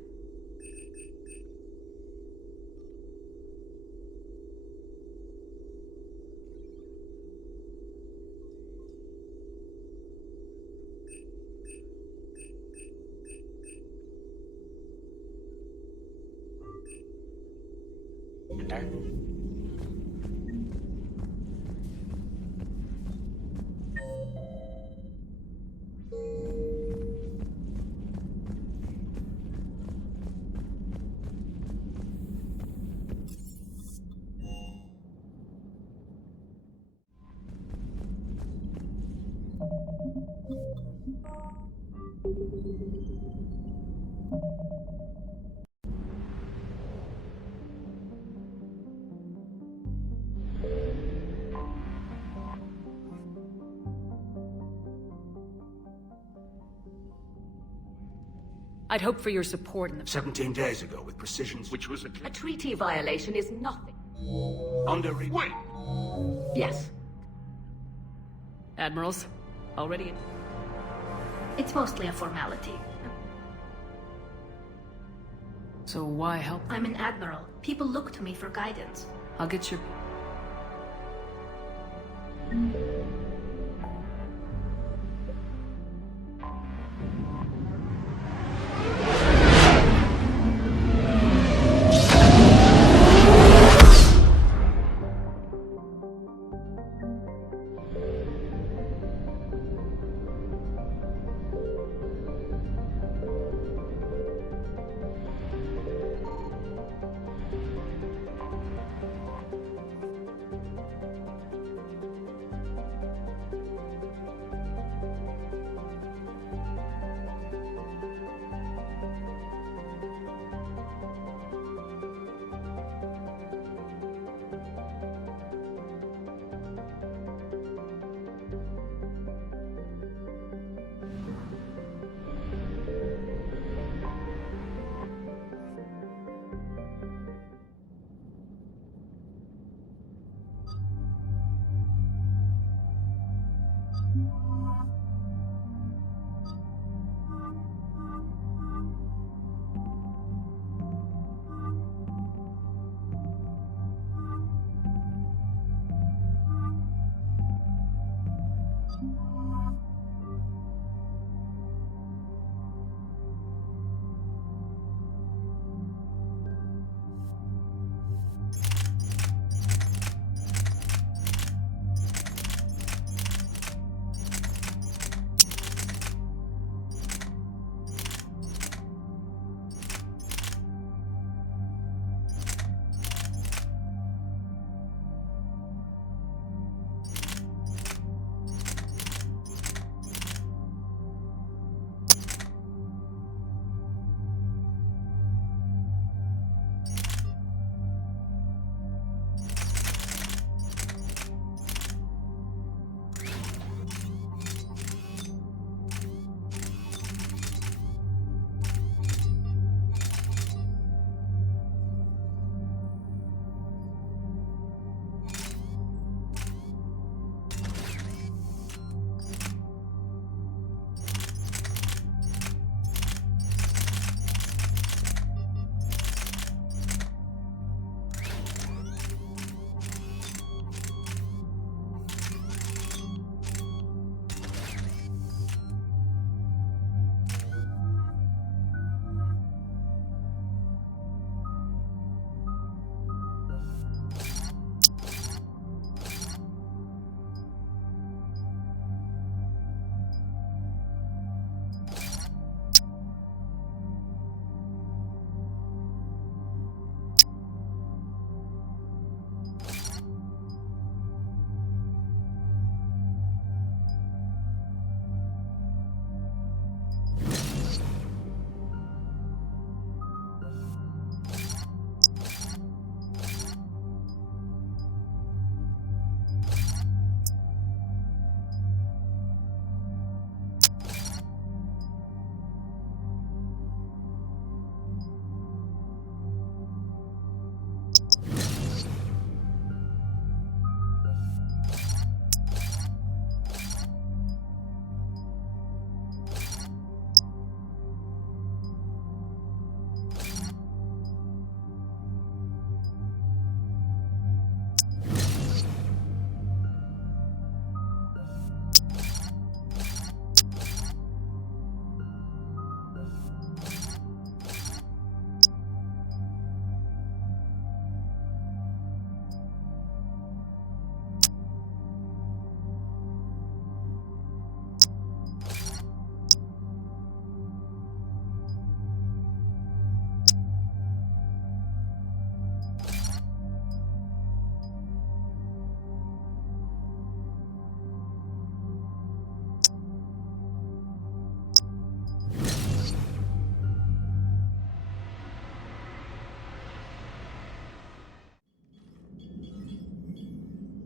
I'd hope for your support in the... 17 days ago with Precision's... Which was A treaty violation is nothing. Under... Wait! Yes. Admirals, already... It's mostly a formality. So why help? I'm an admiral. People look to me for guidance. I'll get your...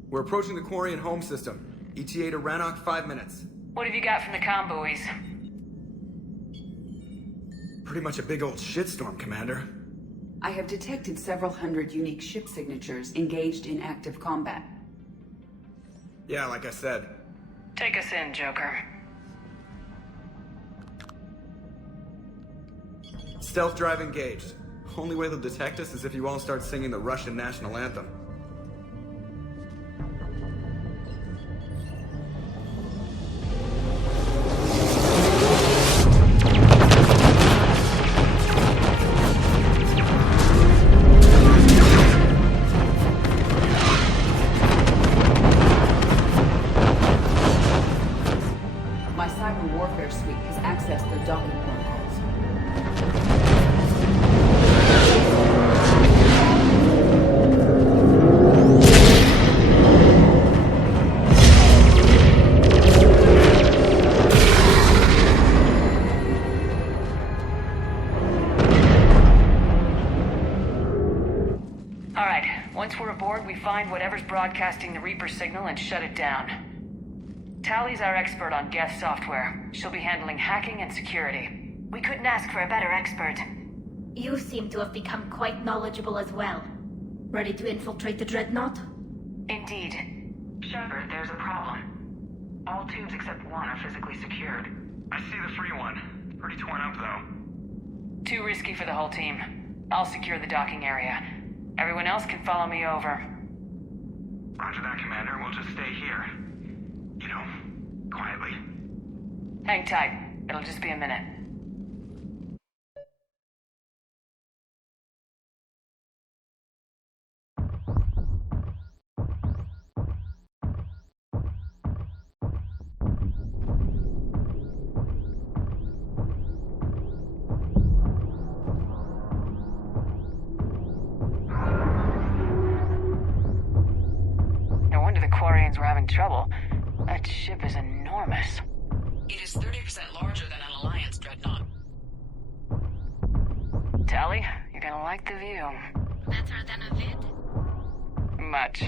We're approaching the Quarian home system. ETA to Rannoch, 5 minutes. What have you got from the comm buoys? Pretty much a big old shitstorm, Commander. I have detected several hundred unique ship signatures engaged in active combat. Yeah, like I said. Take us in, Joker. Stealth drive engaged. Only way they'll detect us is if you all start singing the Russian national anthem. My cyber warfare suite has accessed their docking protocols. Once we're aboard, we find whatever's broadcasting the Reaper signal and shut it down. Tally's our expert on Geth software. She'll be handling hacking and security. We couldn't ask for a better expert. You seem to have become quite knowledgeable as well. Ready to infiltrate the Dreadnought? Indeed. Shepard, there's a problem. All tubes except one are physically secured. I see the free one. Pretty torn up, though. Too risky for the whole team. I'll secure the docking area. Everyone else can follow me over. Roger that, Commander. We'll just stay here. You know, quietly. Hang tight. It'll just be a minute. We're having trouble. That ship is enormous. It is 30% larger than an Alliance dreadnought. Tally, you're gonna like the view. Better than a vid? Much.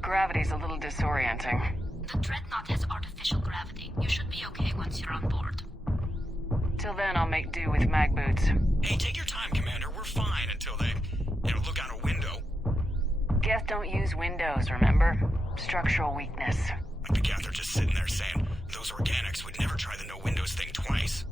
Gravity's a little disorienting. The Dreadnought has artificial gravity. You should be okay once you're on board. Till then, I'll make do with mag boots. Hey, take your time, Commander. We're fine until they, look out a window. Geth don't use windows, remember? Structural weakness. Like the Geth are just sitting there saying, those organics would never try the no windows thing twice.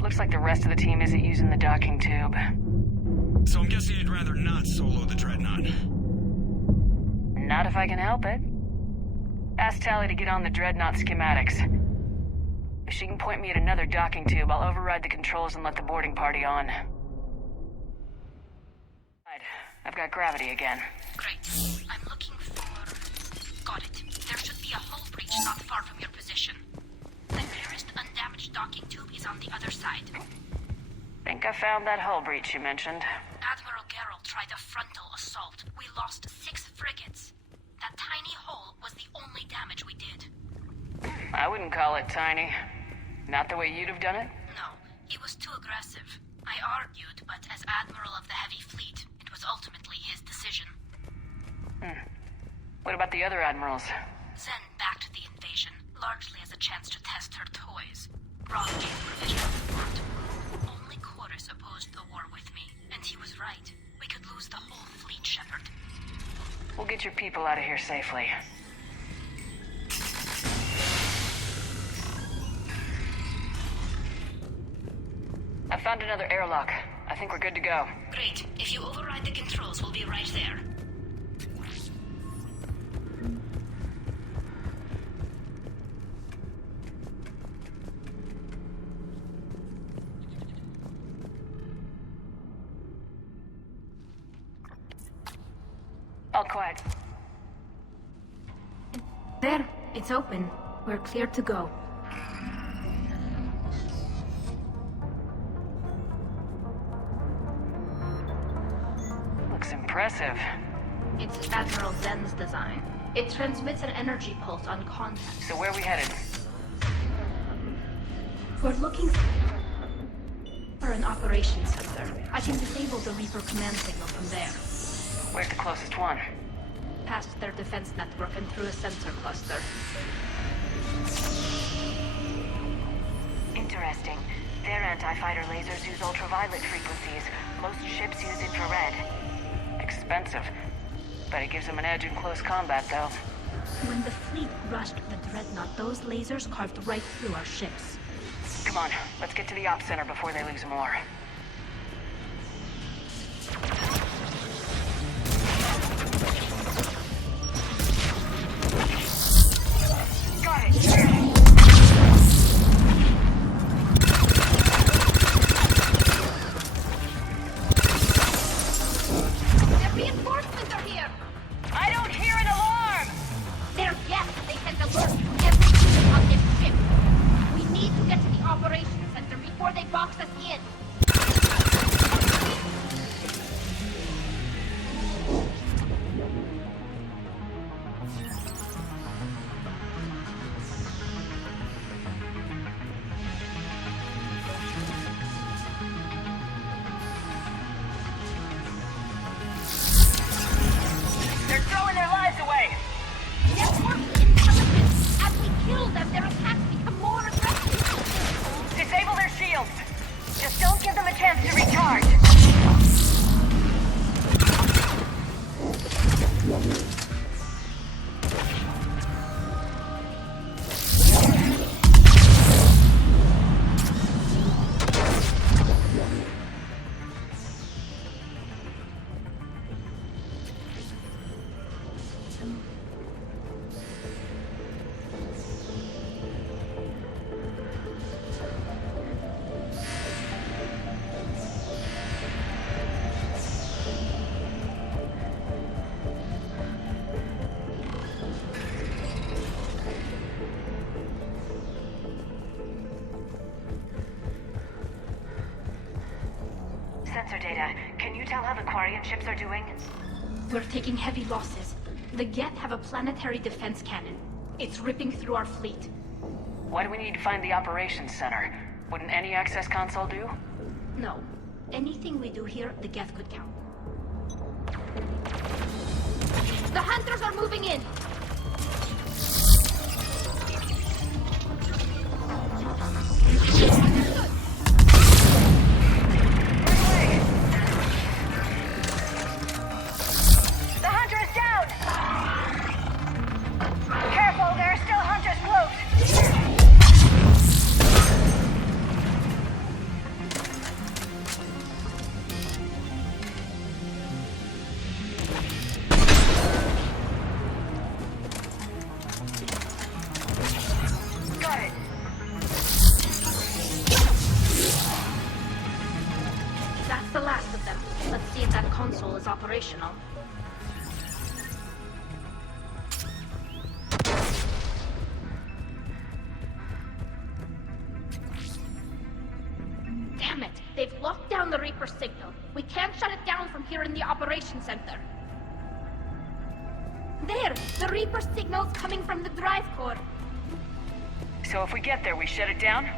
Looks like the rest of the team isn't using the docking tube. So I'm guessing you'd rather not solo the Dreadnought. Not if I can help it. Ask Tally to get on the Dreadnought schematics. If she can point me at another docking tube, I'll override the controls and let the boarding party on. I've got gravity again. Great. I'm looking for... Got it. There should be a hull breach not far from your position. The nearest undamaged docking tube is on the other side. Think I found that hull breach you mentioned. Admiral Geralt tried a frontal assault. We lost 6 frigates. That tiny hole was the only damage we did. I wouldn't call it tiny. Not the way you'd have done it? No, he was too aggressive. I argued, but as Admiral of the Heavy Fleet, it was ultimately his decision. What about the other admirals? Zen backed the invasion, largely as a chance to test her toys. Roth gave provisional support. Only Chorus opposed the war with me, and he was right. We could lose the whole fleet, Shepard. We'll get your people out of here safely. I found another airlock. I think we're good to go. Great. If you override the controls, we'll be right there. All quiet. There, it's open. We're clear to go. Looks impressive. It's Admiral Zen's design. It transmits an energy pulse on contact. So where are we headed? We're looking for an operations center. I can disable the Reaper command signal from there. Where's the closest one? Past their defense network and through a sensor cluster. Interesting. Their anti-fighter lasers use ultraviolet frequencies. Most ships use infrared. Expensive. But it gives them an edge in close combat, though. When the fleet rushed the Dreadnought, those lasers carved right through our ships. Come on, let's get to the Ops Center before they lose more. Got it! Reinforcements are here! I don't hear an alarm! They're yes, they sent alerts to every unit on this ship. We need to get to the operations center before they box us in. They're throwing their lives away! Network intelligence! As we kill them, their attacks become more aggressive! Disable their shields! Just don't give them a chance to recharge! Sensor data. Can you tell how the Quarian ships are doing? We're taking heavy losses. The Geth have a planetary defense cannon. It's ripping through our fleet. Why do we need to find the operations center? Wouldn't any access console do? No. Anything we do here, the Geth could count. The Hunters are moving in! The Hunter is down! Careful, there are still Hunters close! Got it! That's the last of them. Let's see if that console is operational. Damn it! They've locked down the Reaper signal. We can't shut it down from here in the operations center. There! The Reaper signal's coming from the drive core. So if we get there, we shut it down?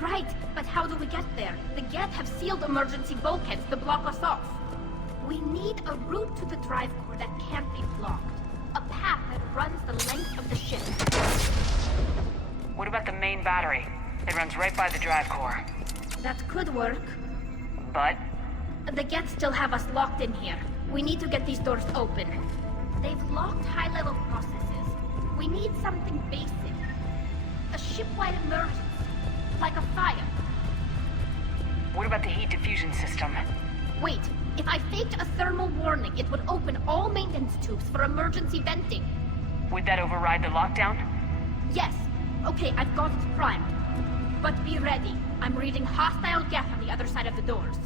Right, but how do we get there? The Geth have sealed emergency bulkheads to block us off. We need a route to the drive core that can't be blocked. A path that runs the length of the ship. What about the main battery? It runs right by the drive core. That could work. But? The Geth still have us locked in here. We need to get these doors open. They've locked high-level processes. We need something basic. A ship-wide emergency. Like a fire. What about the heat diffusion system? Wait, if I faked a thermal warning, it would open all maintenance tubes for emergency venting. Would that override the lockdown? Yes. Okay, I've got it primed. But be ready. I'm reading hostile Geth on the other side of the doors.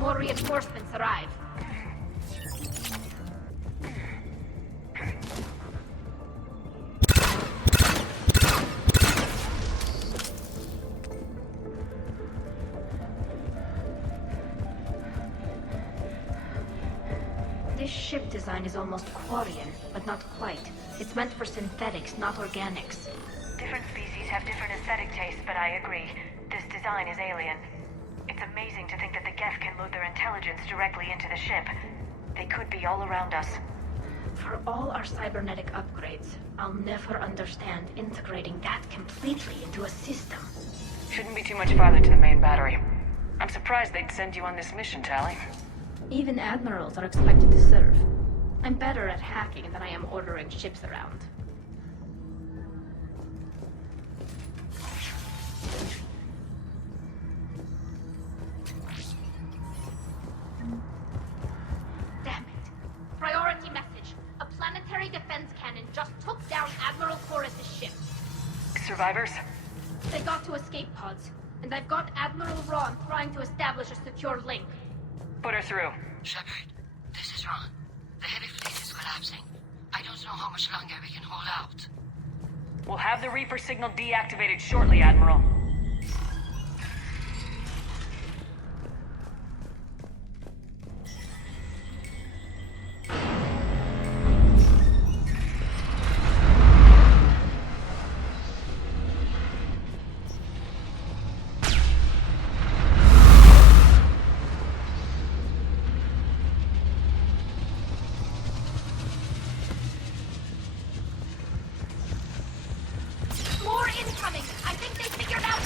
more reinforcements arrive. This ship design is almost Quarian, but not quite. It's meant for synthetics, not organics. Different species have different aesthetic tastes, but I agree. This design is alien. It's amazing to think that the Geth can load their intelligence directly into the ship. They could be all around us. For all our cybernetic upgrades, I'll never understand integrating that completely into a system. Shouldn't be too much farther to the main battery. I'm surprised they'd send you on this mission, Tali. Even admirals are expected to serve. I'm better at hacking than I am ordering ships around. Damn it. Priority message. A planetary defense cannon just took down Admiral Chorus's ship. Survivors? They got to escape pods, and I've got Admiral Ron trying to establish a secure link. Put her through. Shepard, this is Ron. The heavy fleet is collapsing. I don't know how much longer we can hold out. We'll have the Reaper signal deactivated shortly, Admiral. More incoming! I think they figured out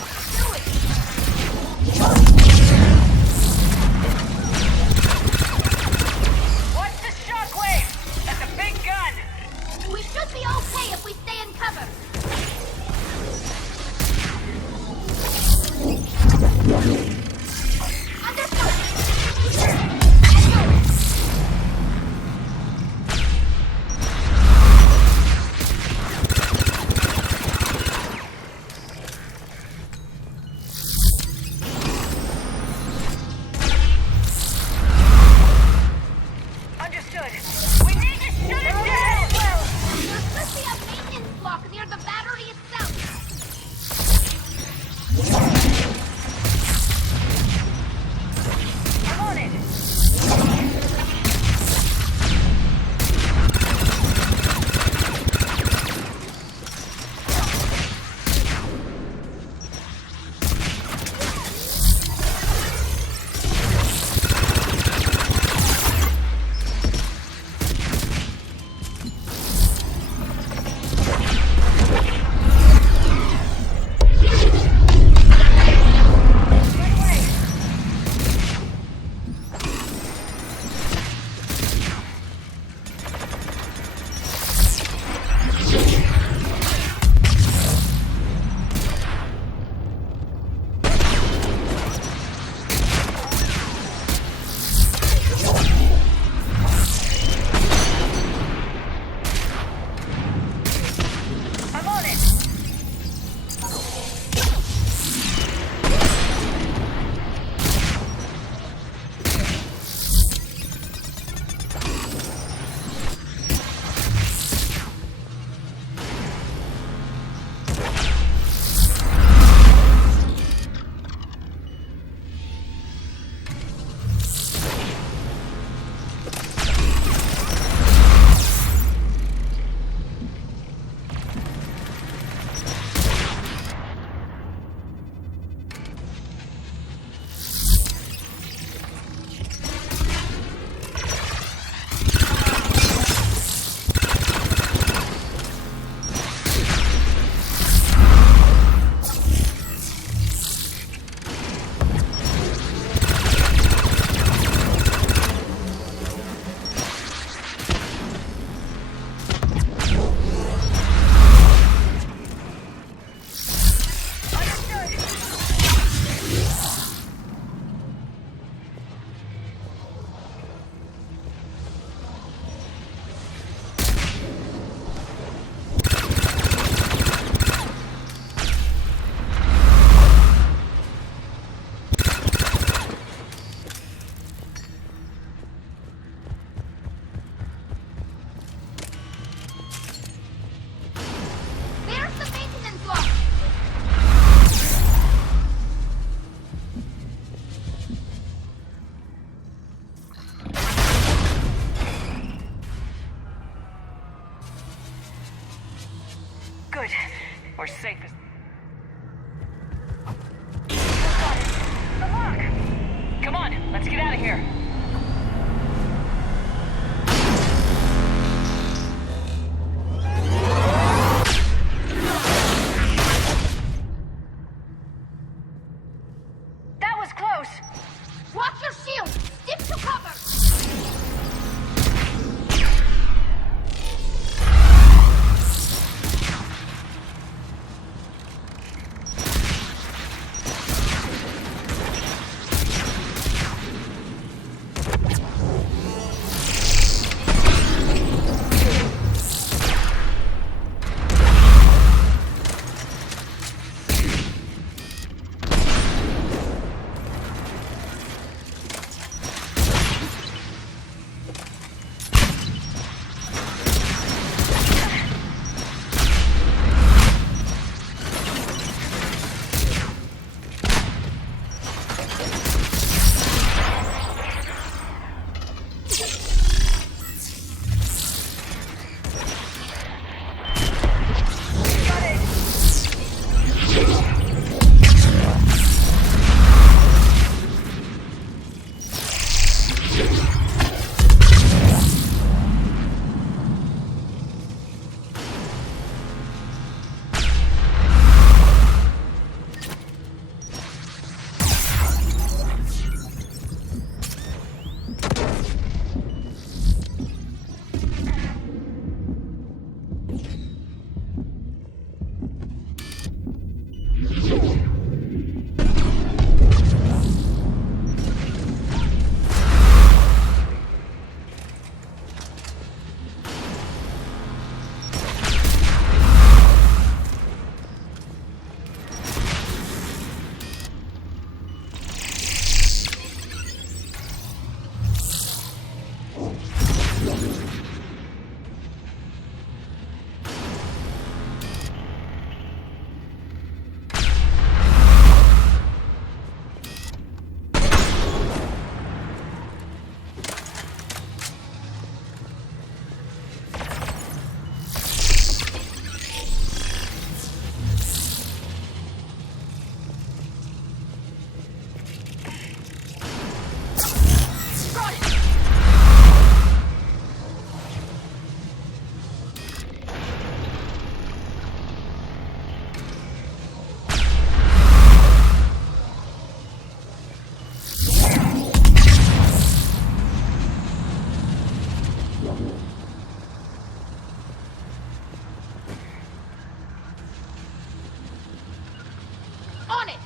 On it!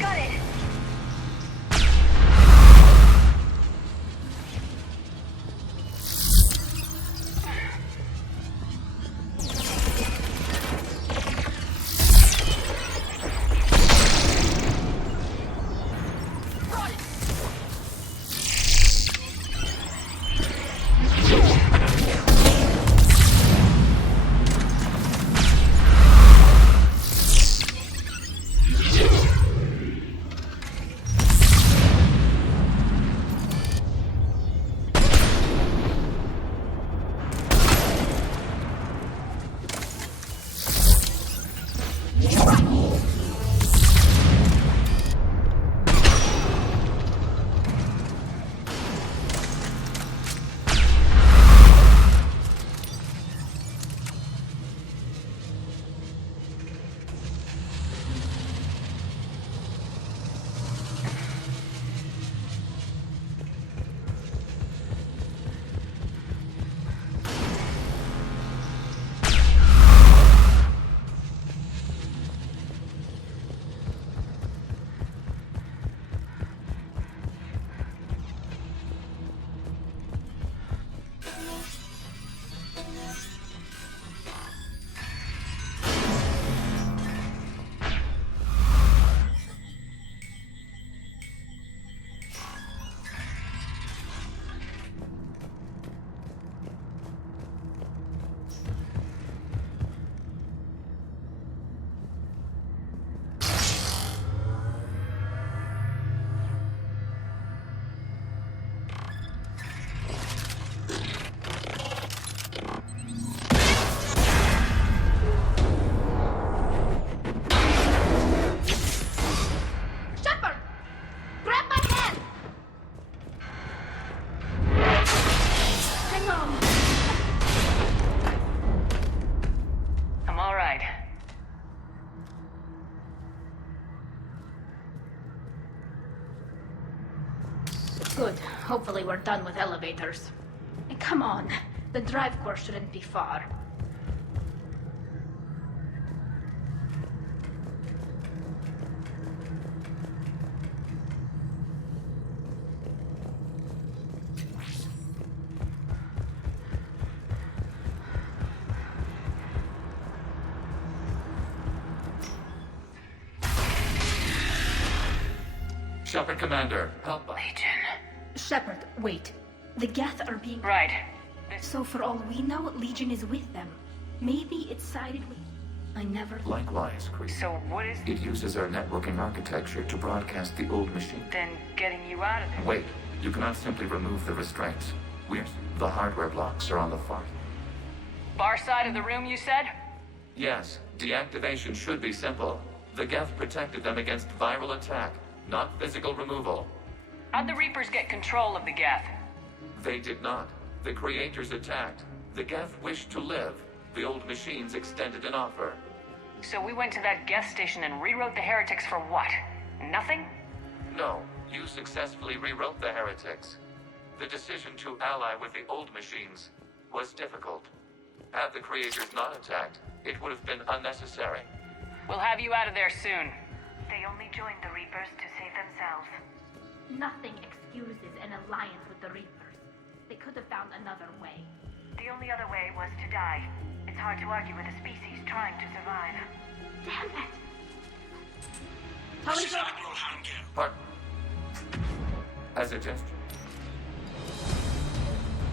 Got it! Good. Hopefully we're done with elevators. And come on, the drive course shouldn't be far. Shepard, Commander, help us. Legion. Shepard, wait. The Geth are being... Right. So for all we know, Legion is with them. Maybe it sided with... I never... Likewise, Kree. So what is... It uses our networking architecture to broadcast the old machine. Then getting you out of there. Wait, you cannot simply remove the restraints. The hardware blocks are on the far... Far side of the room, you said? Yes, deactivation should be simple. The Geth protected them against viral attack, not physical removal. How'd the Reapers get control of the Geth? They did not. The creators attacked. The Geth wished to live. The old machines extended an offer. So we went to that Geth station and rewrote the heretics for what? Nothing? No, you successfully rewrote the heretics. The decision to ally with the old machines was difficult. Had the creators not attacked, it would have been unnecessary. We'll have you out of there soon. They only joined the Reapers to save themselves. Nothing excuses an alliance with the Reapers. They could have found another way. The only other way was to die. It's hard to argue with a species trying to survive. Damn it! Pardon? As a gesture.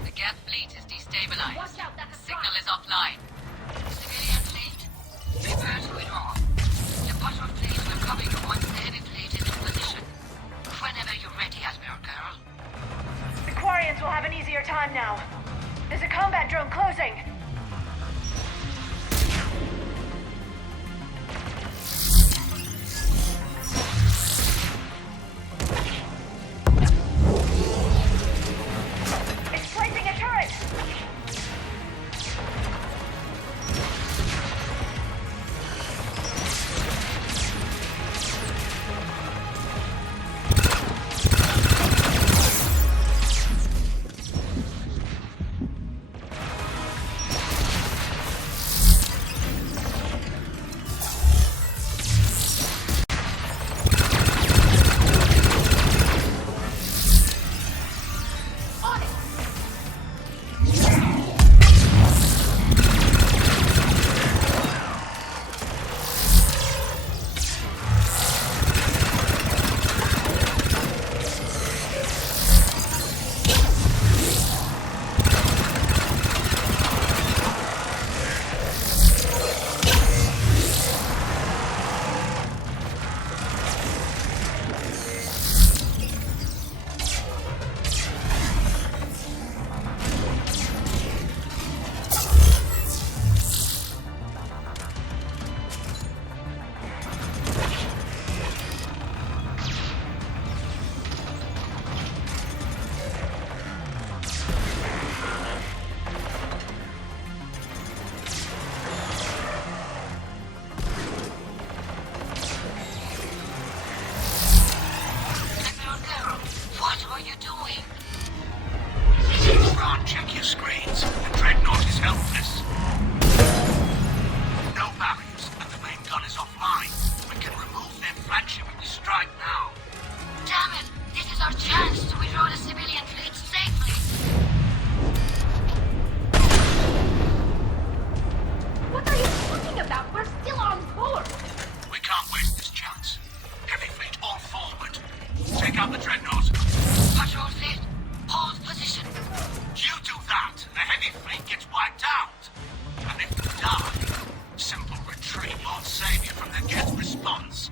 The Geth fleet is destabilized. Watch out, that's a Signal is offline. Civilian fleet, prepare to withdraw. The bottom fleet will cover you once the heavy fleet is in position. Whenever you're ready, Admiral Girl. The Quarians will have an easier time now. There's a combat drone closing. is helpless. No barriers, and the main gun is offline. We can remove their flagship if we strike now. Damn it! This is our chance to reroute a civilian fleet safely. What are you talking about? We're still on board. We can't waste this chance. Heavy fleet, all forward. Take out the dreadnought. Patrol fleet, hold position. You do that, the heavy fleet gets wiped out. And if you die, simple retreat won't save you from the Geth response.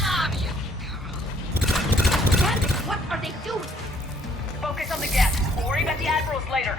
Damn you, girl. Damn it, what are they doing? Focus on the Geth. We'll worry about the admirals later.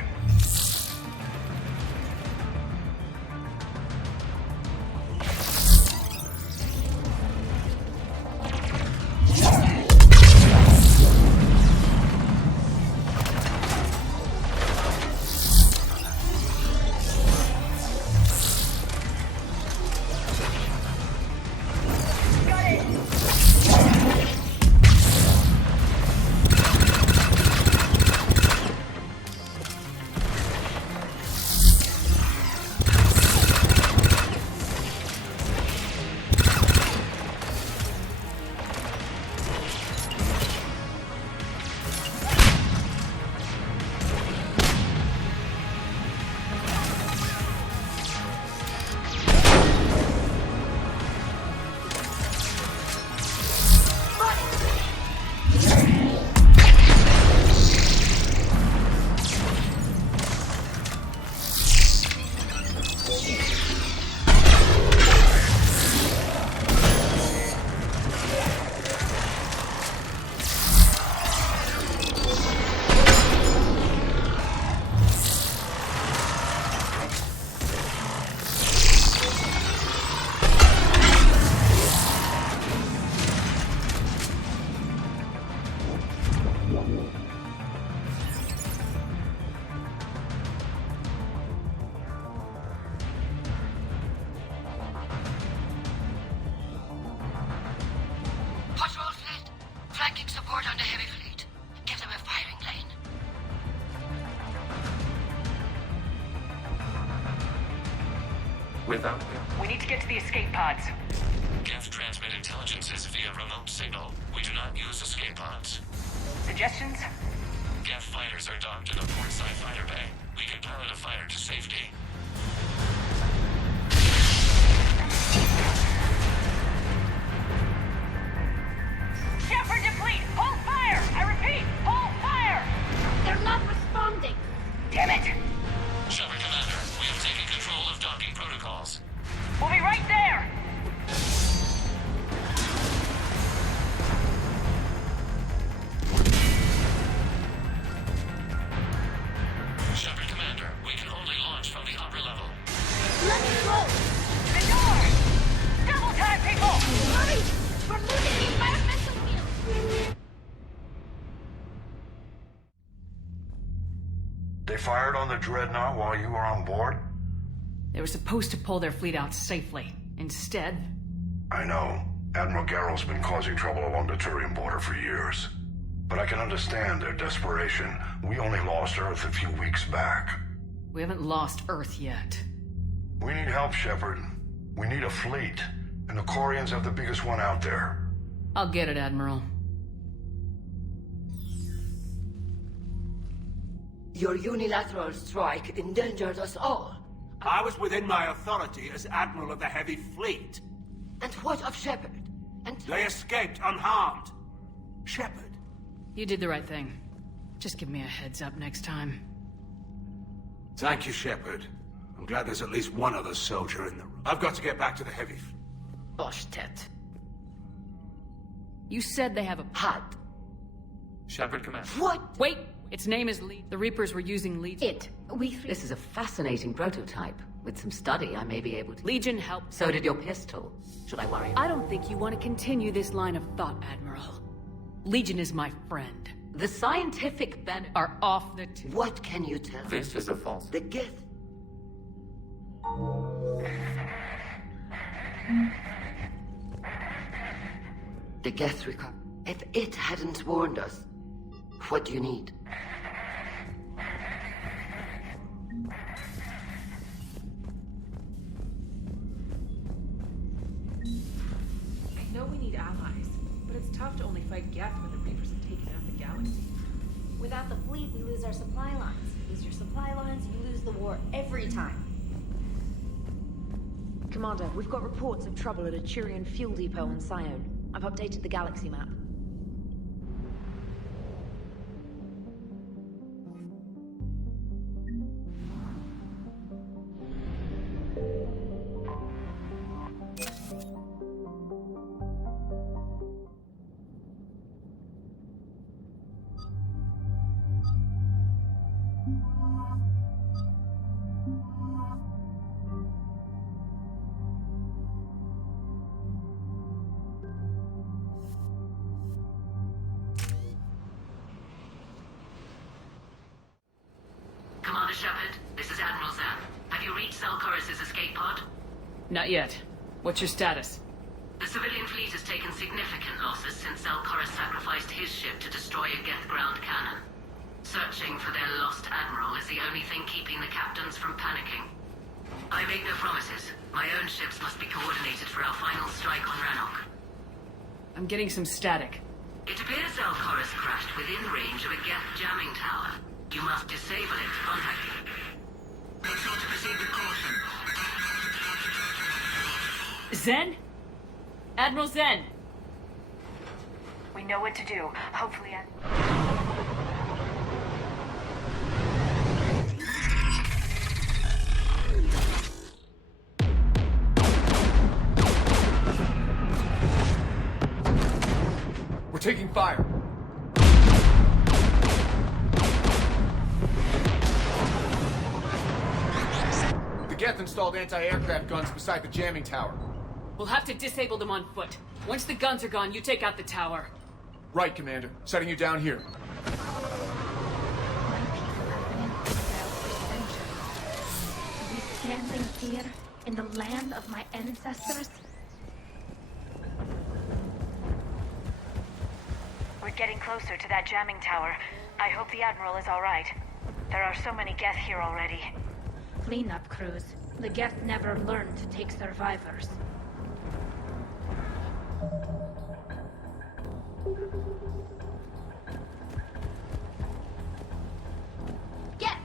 Patrol fleet, flanking support on the heavy fleet. Give them a firing lane. Without them, We need to get to the escape pods. Geth transmit intelligences via remote signal. We do not use escape pods. Suggestions? Geth fighters are docked in a portside fighter bay. We can pilot a fighter to safety. Shepard deplete! Hold fire! I repeat, hold fire! They're not responding. Damn it! Shepard Commander, we have taken control of docking protocols. We'll be right there! Shepard Commander, we can only launch from the upper level. Let's go. The door! Double time, people! Hurry! We're losing the environmental field. They fired on the dreadnought while you were on board? They were supposed to pull their fleet out safely. Instead... I know. Admiral Garrow's been causing trouble along the Turian border for years. But I can understand their desperation. We only lost Earth a few weeks back. We haven't lost Earth yet. We need help, Shepard. We need a fleet. And the Quarians have the biggest one out there. I'll get it, Admiral. Your unilateral strike endangered us all. I was within my authority as Admiral of the Heavy Fleet. And what of Shepard? And They escaped unharmed. Shepard. You did the right thing. Just give me a heads up next time. Thank you, Shepard. I'm glad there's at least one other soldier in the room. I've got to get back to the Heavy Fleet. Oshtet. You said they have a... Had. Shepard Commander. What? Wait! Its name is Legion. The Reapers were using Legion. This is a fascinating prototype. With some study, I may be able to... Legion helped. So did your pistol. Should I worry? I don't think you want to continue this line of thought, Admiral. Legion is my friend. The scientific benefits are off the table. What can you tell? This is a false. The Geth. The Geth recovered. If it hadn't warned us, what do you need? tough to only fight Geth when the Reapers have taken out the galaxy. Without the fleet, we lose our supply lines. Lose your supply lines, you lose the war every time. Commander, we've got reports of trouble at a Turian fuel depot on Scion. I've updated the galaxy map. Commander Shepard, this is Admiral Zan. Have you reached Zelkorus' escape pod? Not yet. What's your status? The civilian fleet has taken significant losses since Zelkorus sacrificed his ship to destroy a Geth ground cannon. Searching for their lost admiral is the only thing keeping the captains from panicking. I make no promises. My own ships must be coordinated for our final strike on Rannoch. I'm getting some static. It appears Zelkorus crashed within range of a Geth jamming tower. You must disable it. Contact me. Make sure to proceed with caution. Zen? Admiral Zen! We know what to do. Hopefully We're taking fire. The Geth installed anti-aircraft guns beside the jamming tower. we'll have to disable them on foot. Once the guns are gone, you take out the tower. Right, Commander. Setting you down here. Standing here in the land of my ancestors? We're getting closer to that jamming tower. I hope the Admiral is all right. There are so many Geth here already. Cleanup crews. The Geth never learned to take survivors. Get!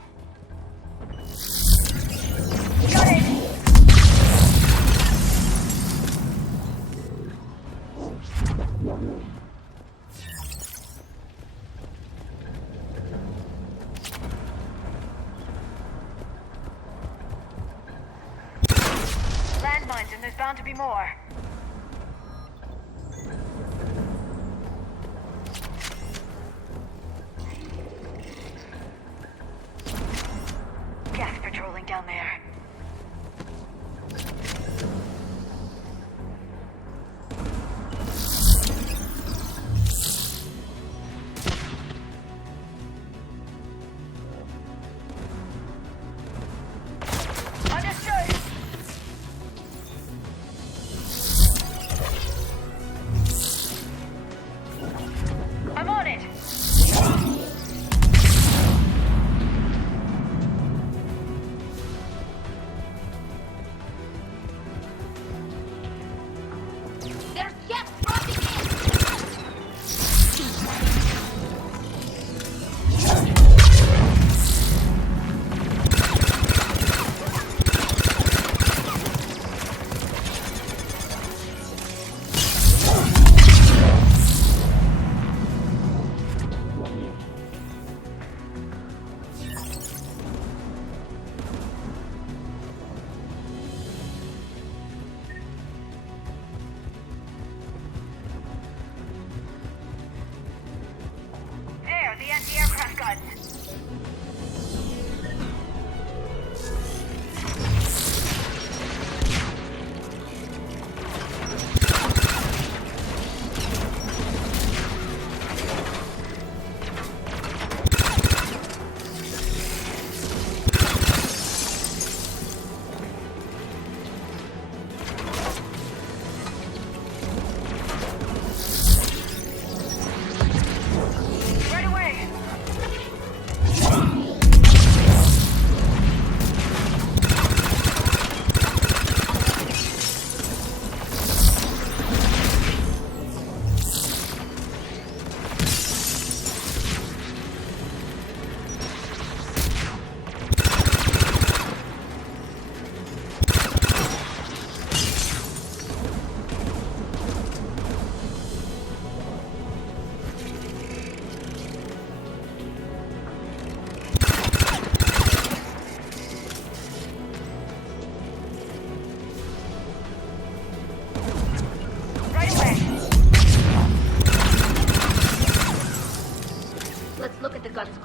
Got it! Landmines, and there's bound to be more. Geth patrolling down there. Understood! I'm on it!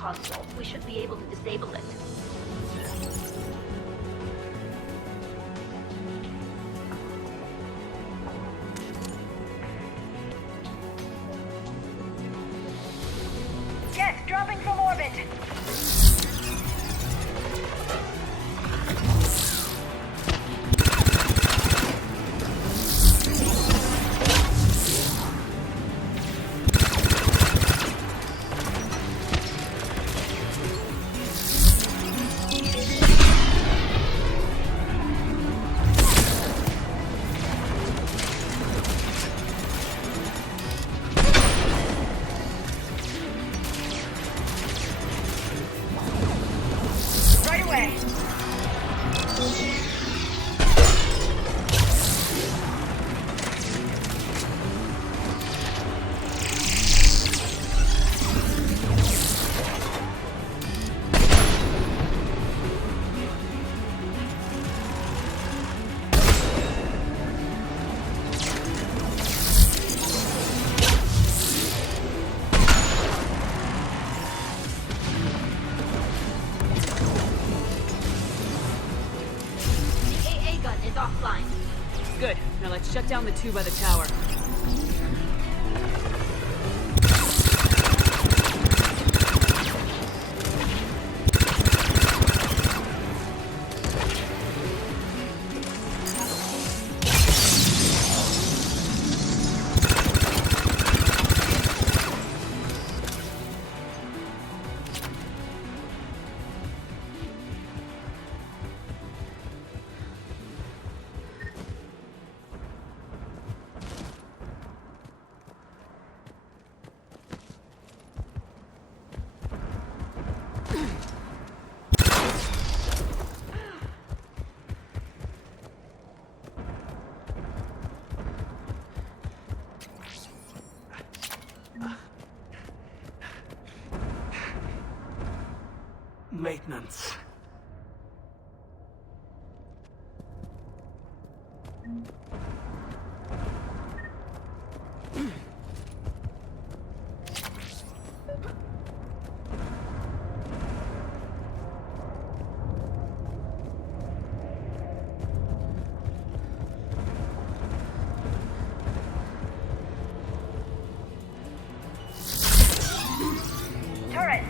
console. We should be able to disable it. Yes, dropping from orbit. Right away. The AA gun is offline. Good. Now let's shut down the two by the tower. Maintenance. Turret.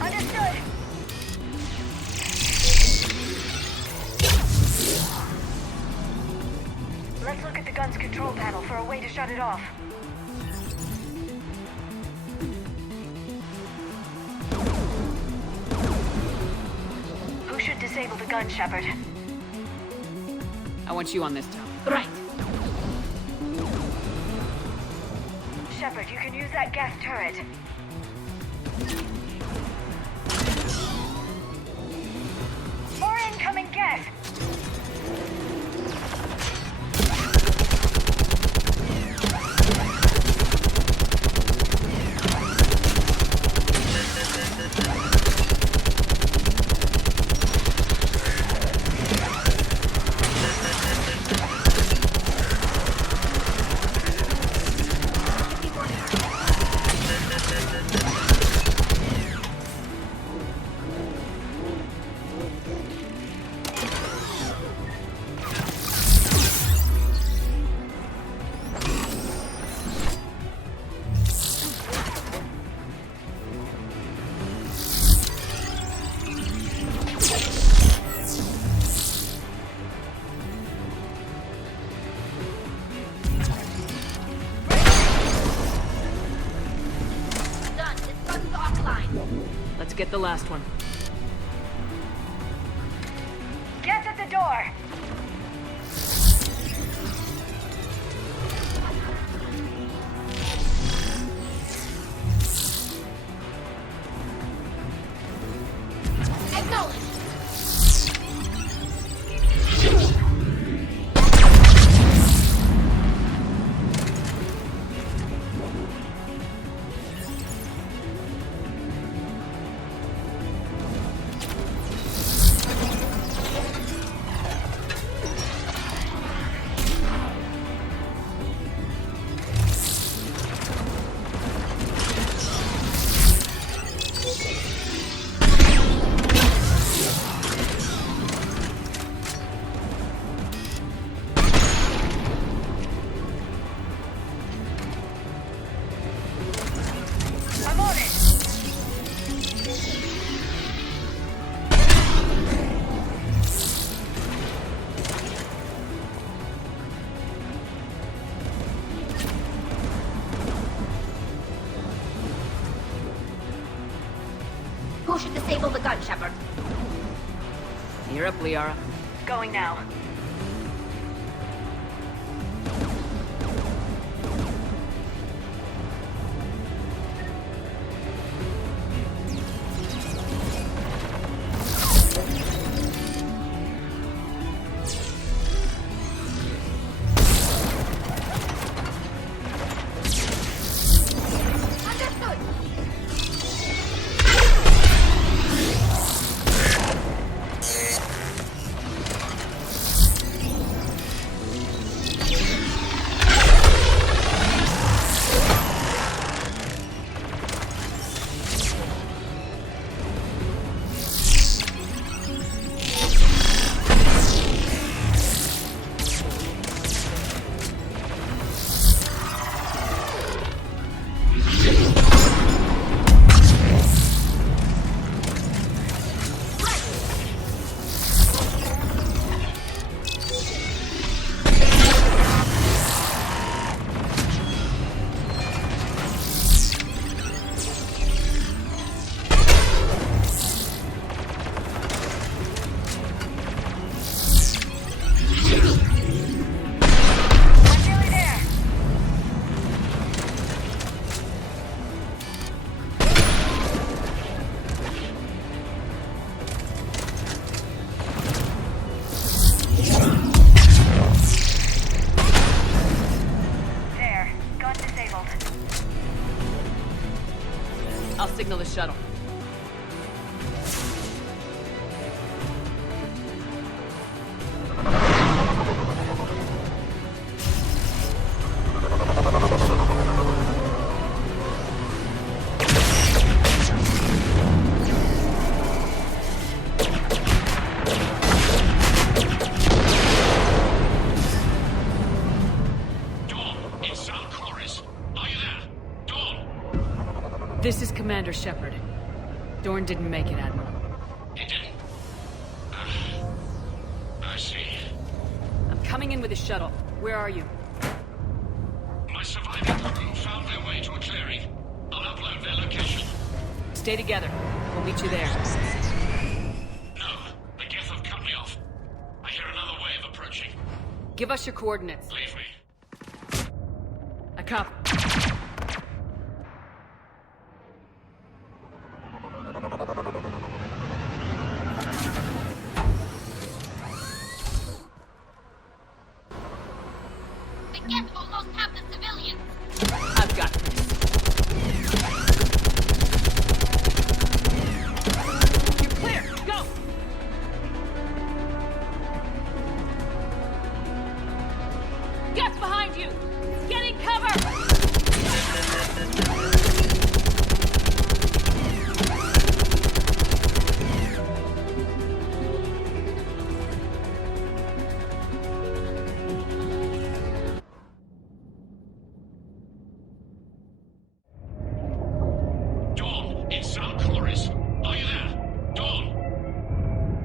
Understood. Let's look at the gun's control panel for a way to shut it off. Who should disable the gun, Shepard? I want you on this tower. Right. Shepard, you can use that gas turret. More incoming gas! Hit the last one. Get at the door! Who should disable the gun, Shepard? You're up, Liara. Going now. I'll signal the shuttle. This is Commander Shepard. Dorn didn't make it, Admiral. He didn't? I see. I'm coming in with a shuttle. Where are you? My surviving crew found their way to a clearing. I'll upload their location. Stay together. We'll meet you there. No, the Geth have cut me off. I hear another wave approaching. Give us your coordinates. Leave me. I copy. The Geth almost have the civilians. I've got this. You're clear. Go. Geth behind you. Getting cover.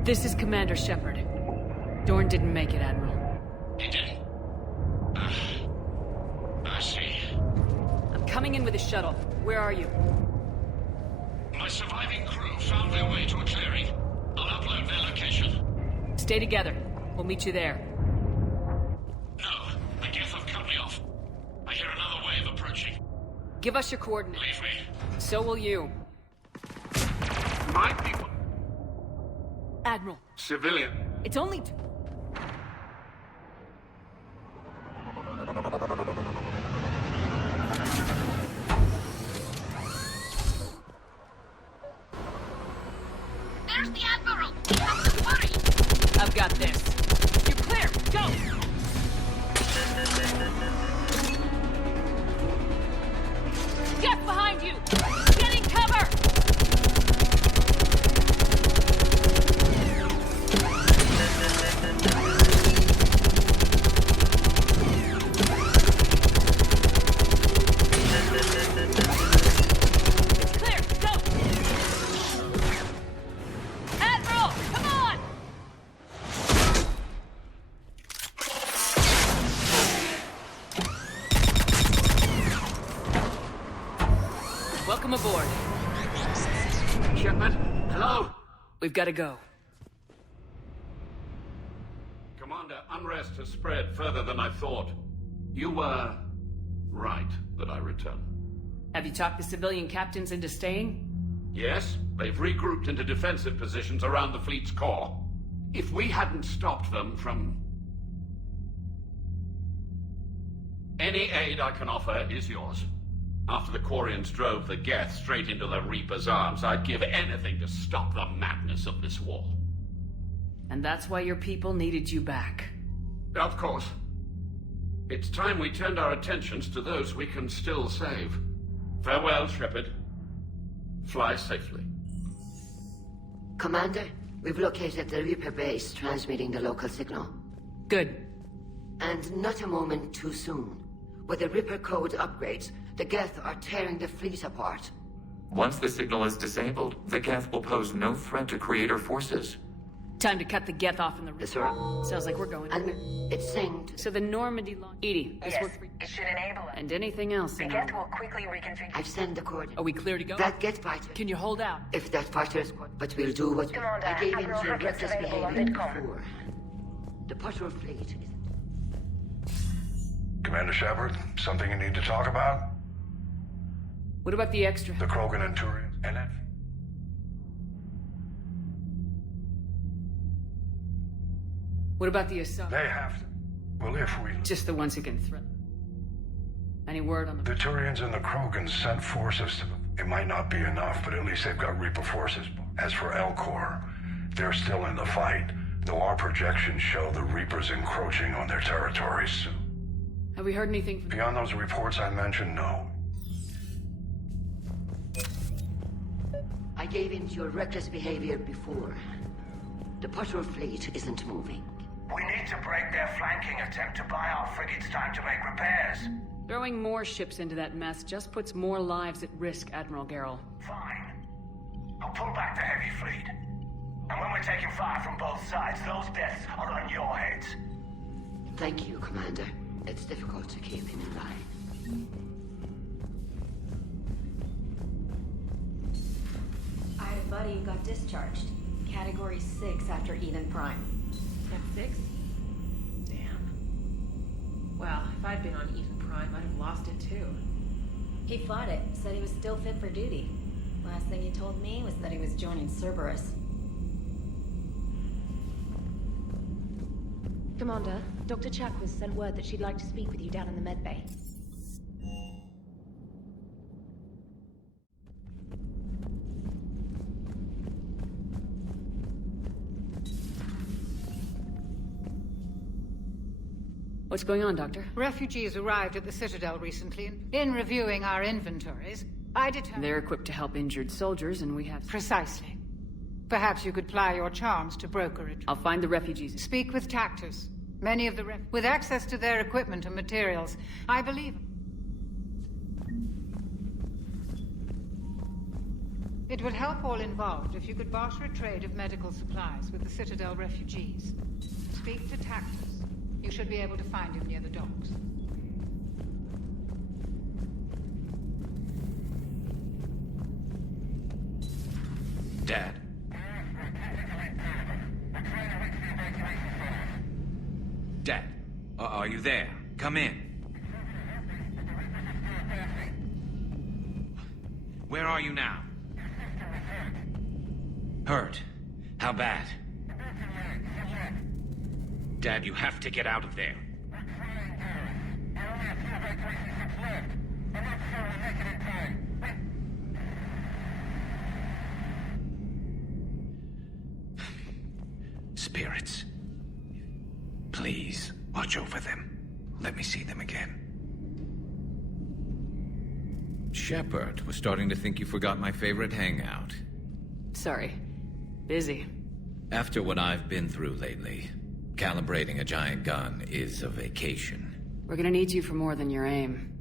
This is Commander Shepard. Dorn didn't make it, Admiral. He didn't? I see. I'm coming in with a shuttle. Where are you? My surviving crew found their way to a clearing. I'll upload their location. Stay together. We'll meet you there. No, the Geth have cut me off. I hear another wave approaching. Give us your coordinates. Leave me. So will you. My people. Admiral. Civilian. It's only... There's the Admiral! Don't worry! I've got this. You're clear! Go! Get behind you! Getting cover! It's clear! Go! Admiral! Come on! Welcome aboard. Shepard, hello? We've got to go. Commander, unrest has spread further than I thought. You were right that I return. Have you talked the civilian captains into staying? Yes, they've regrouped into defensive positions around the fleet's core. If we hadn't stopped them from... Any aid I can offer is yours. After the Quarians drove the Geth straight into the Reaper's arms, I'd give anything to stop the madness of this war. And that's why your people needed you back. Of course. It's time we turned our attentions to those we can still save. Farewell, Shepard. Fly safely. Commander, we've located the Reaper base transmitting the local signal. Good. And not a moment too soon. With the Reaper code upgrades, the Geth are tearing the fleet apart. Once the signal is disabled, the Geth will pose no threat to Creator forces. Time to cut the Geth off in the... Yes, sir. Sounds like we're going. And it's saying to... So the Normandy launch... Edie, this Yes, worked for you. it should enable it. And anything else The in Geth our... will quickly reconfigure. I've sent the coordinates. Are we clear to go? That Geth fighter. Can you hold out? If that fighter is... But we'll do what... Commander, I gave in Admiral to Hackett's reckless available on behavior VidCom. before. The patrol fleet is... Commander Shepard, something you need to talk about? What about the extra? The Krogan and Turians, and that... What about the Assault? They have to. Well, if we... Just the ones who can threaten. Any word on the... The Turians and the Krogans sent forces to them. It might not be enough, but at least they've got Reaper forces. As for Elcor, they're still in the fight, though our projections show the Reapers encroaching on their territories soon. Have we heard anything from... Beyond those reports I mentioned, no. I gave in to your reckless behavior before. The patrol fleet isn't moving. We need to break their flanking attempt to buy our frigates time to make repairs. Throwing more ships into that mess just puts more lives at risk, Admiral Garrel. Fine. I'll pull back the heavy fleet. And when we're taking fire from both sides, those deaths are on your heads. Thank you, Commander. It's difficult to keep him in line. I had a buddy who got discharged. Category 6 after Eden Prime. Step 6? Damn. Well, if I'd been on Eden Prime, I'd have lost it too. He fought it, said he was still fit for duty. Last thing he told me was that he was joining Cerberus. Commander, Dr. Chakwas sent word that she'd like to speak with you down in the medbay. What's going on, Doctor? Refugees arrived at the Citadel recently, and in reviewing our inventories, I determined... They're equipped to help injured soldiers, and we have... Precisely. Perhaps you could ply your charms to broker it. I'll find the refugees. Speak with Tactus. Many of the with access to their equipment and materials, I believe... It would help all involved if you could barter a trade of medical supplies with the Citadel refugees. Speak to Tactus. You should be able to find him near the docks. Dad. Dad, are you there? Come in. Where are you now? Hurt? How bad? Dad, you have to get out of there. Spirits. Please, watch over them. Let me see them again. Shepard, was starting to think you forgot my favorite hangout. Sorry. Busy. After what I've been through lately, calibrating a giant gun is a vacation. We're gonna need you for more than your aim.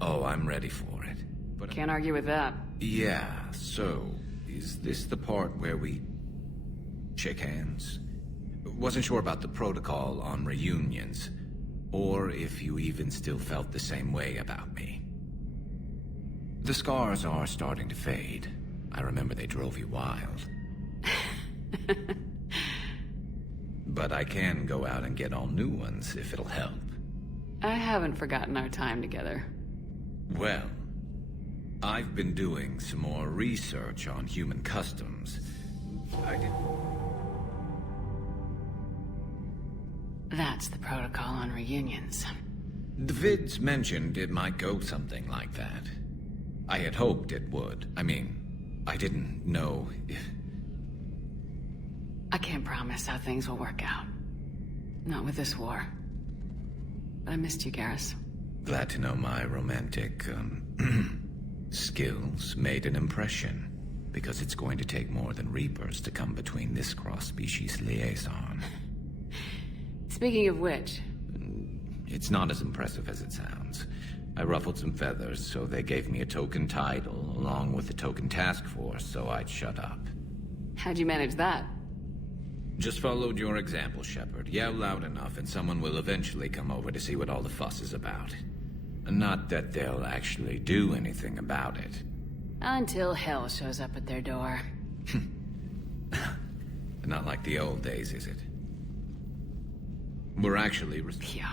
Oh, I'm ready for it. But Can't argue with that. yeah, so, is this the part where we shake hands? Wasn't sure about the protocol on reunions, or if you even still felt the same way about me. The scars are starting to fade. I remember they drove you wild. But I can go out and get all new ones if it'll help. I haven't forgotten our time together. Well, I've been doing some more research on human customs. That's the protocol on reunions. The vids mentioned it might go something like that. I had hoped it would. I mean, I didn't know if... I can't promise how things will work out. Not with this war. But I missed you, Garrus. Glad to know my romantic, skills made an impression. Because it's going to take more than Reapers to come between this cross-species liaison. Speaking of which... It's not as impressive as it sounds. I ruffled some feathers, so they gave me a token title, along with a token task force, so I'd shut up. How'd you manage that? Just followed your example, Shepard. Yell loud enough, and someone will eventually come over to see what all the fuss is about. Not that they'll actually do anything about it. Until hell shows up at their door. Not like the old days, is it? We're actually... Yeah.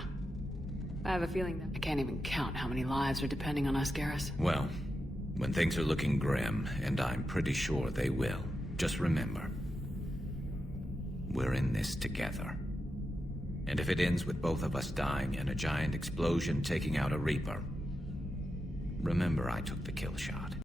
I have a feeling that I can't even count how many lives are depending on us, Garrus. Well, when things are looking grim, and I'm pretty sure they will, just remember, we're in this together. And if it ends with both of us dying and a giant explosion taking out a Reaper, remember I took the kill shot.